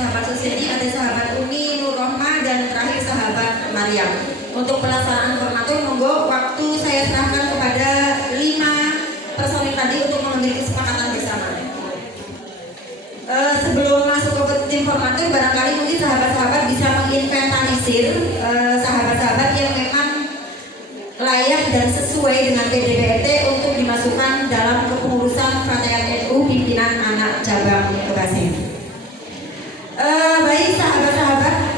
sahabat Umi Nurrohma, dan terakhir sahabat Mariam. Untuk pelaksanaan formatur, monggo waktu saya serahkan kepada 5 personil tadi untuk mengambil kesepakatan bersama. Sebelum masuk ke tim formatur, barangkali mungkin sahabat-sahabat bisa menginventarisir sahabat-sahabat yang memang layak dan sesuai dengan PDPT untuk dimasukkan dalam kepengurusan Fatayat NU pimpinan anak cabang Kebasen. Baik sahabat-sahabat,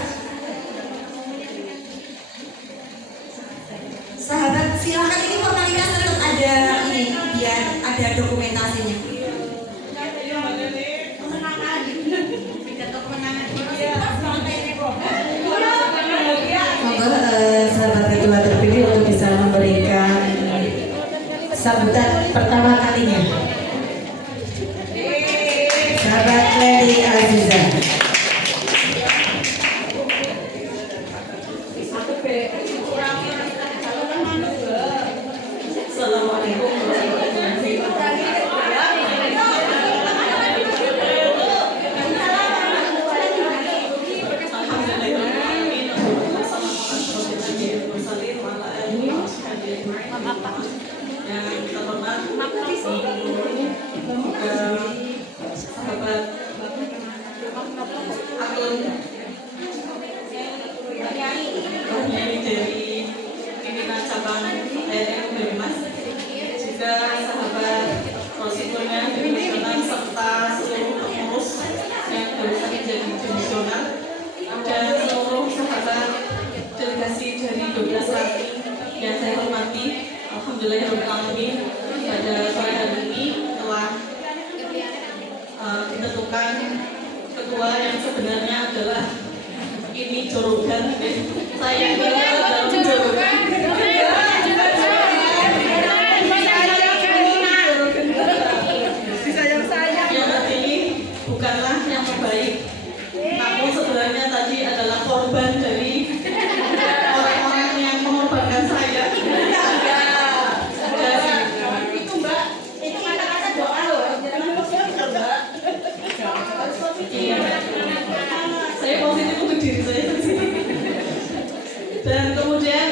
silakan, ini formalitas tetap ada ini biar ada dokumentasinya. Monggo sahabat ketua terpilih untuk bisa memberikan sambutan pertama kalinya. Sahabat Teli Aziza. Assalamualaikum warahmatullahi yang terhormat sahabat akun dari pimpinan cabang RRU Banyumas, juga sahabat konstituennya divisional serta seluruh pengurus yang baru saja jadi divisional, dan seluruh sahabat delegasi dari 12 Rati yang saya hormati. Alhamdulillahirrahmanirrahim, pada sore hari ini telah ditentukan ketua yang sebenarnya adalah ini jorogan. Saya kira dalam jorogan Disayang-sayang. yang terbaik. Namun sebenarnya tadi adalah korban dari orang-orang yang mengorbankan saya. Itu Mbak, itu kata-kata doa loh, jangan positif Mbak. Harus positif. Iya. Saya positif untuk diri saya sendiri. Dan kemudian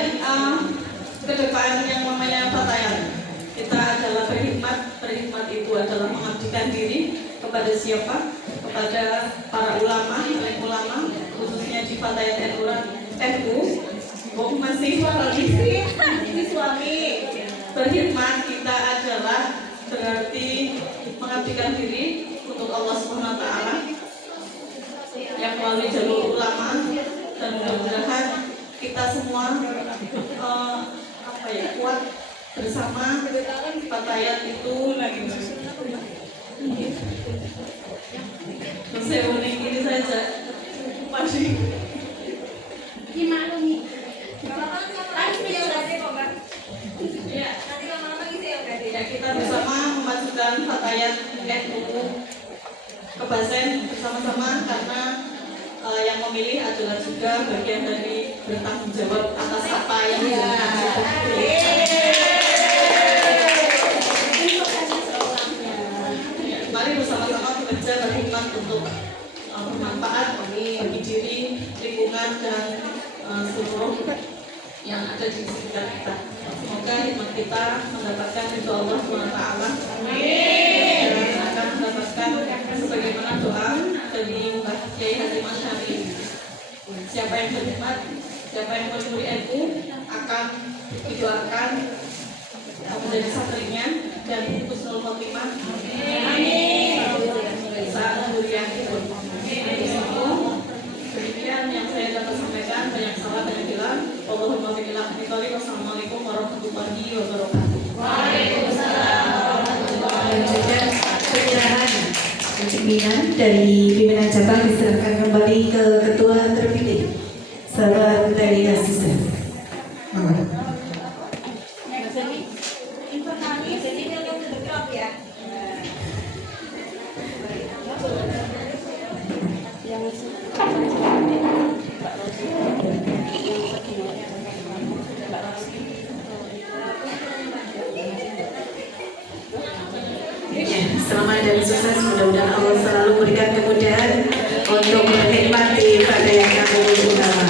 ke depan yang namanya Fatayat. Kita adalah berkhidmat. Berkhidmat itu adalah mengabdikan diri kepada siapa? Kepada para ulama, alim ulama, khususnya di Fatayat NU. Masih suami. Berkhidmat kita adalah berarti mengabdikan diri untuk Allah Subhanahu wa taala yang melalui jalur ulama, dan mudah-mudahan kita semua kuat bersama. Fatayat itu saya unik ini saja masih Dimaklumi. ya, kita bersama memajukan Fatayat NU Kebasen bersama-sama, karena yang memilih adalah juga bagian dari bertanggung jawab atas apa yang mari bersama-sama bekerja berkhidmat untuk bermanfaat bagi diri, lingkungan, dan seluruh yang ada di sekitar kita. Semoga hikmat kita mendapatkan ridho Allah SWT dan akan mendapatkan sebagaimana doa dari Mbah Kiai Hasyim Asy'ari. Siapa yang berkhidmat, siapa yang menemui NU akan didoakan menjadi santrinya dan husnul khotimah. Saat durian itu. Demikian yang saya dapat sampaikan. Banyak salah, banyak hilang. Allahumma billahi taufiq. Wassalamualaikum warahmatullahi wabarakatuh. Waalaikumsalam. Penyerahan pimpinan dari pimpinan cabang diserahkan kembali ke ketua terpilih. Sahabat dari asisten. Selamat dan sukses, mudah-mudahan Allah selalu berikan kemudahan untuk menikmati Fatayat Nahdlatul Ulama.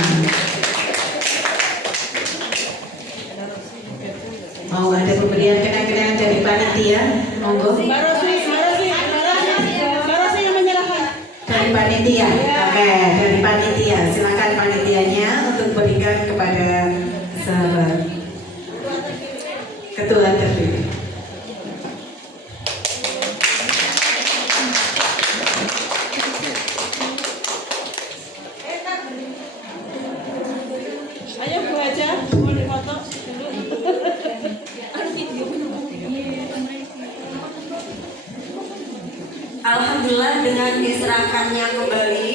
Mau ada pemberian kenang-kenangan dari panitia? Monggo. Mbak Rosi yang menyerahkan. Dari panitia, oke, dari panitia. Silakan panitianya untuk berikan kepada sahabat ketua terpilih. Ayo Bu Haja, mau difoto dulu. Alhamdulillah, dengan diserahkannya kembali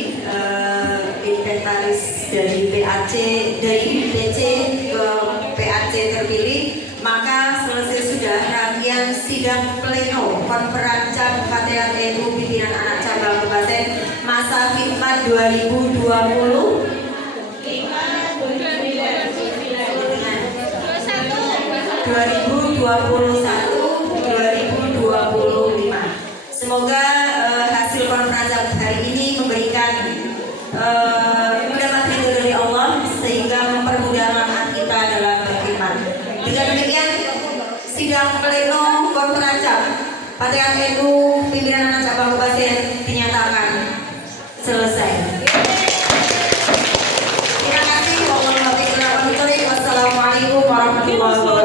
inventaris dari PAC dari PC ke PAC terpilih, maka selesai sudah rangkaian sidang pleno konferansar Fatayat NU pimpinan anak cabang Kebasen masa khidmat 2020 2021-2025. Semoga hasil konferensi hari ini memberikan mendapat ridho dari Allah sehingga mempermudah langkah kita dalam berkhidmat. Dengan demikian sidang pleno konferensi Fatayat NU pimpinan anak cabang Kebasen dinyatakan selesai. Terima kasih. Wassalamualaikum warahmatullahi wabarakatuh.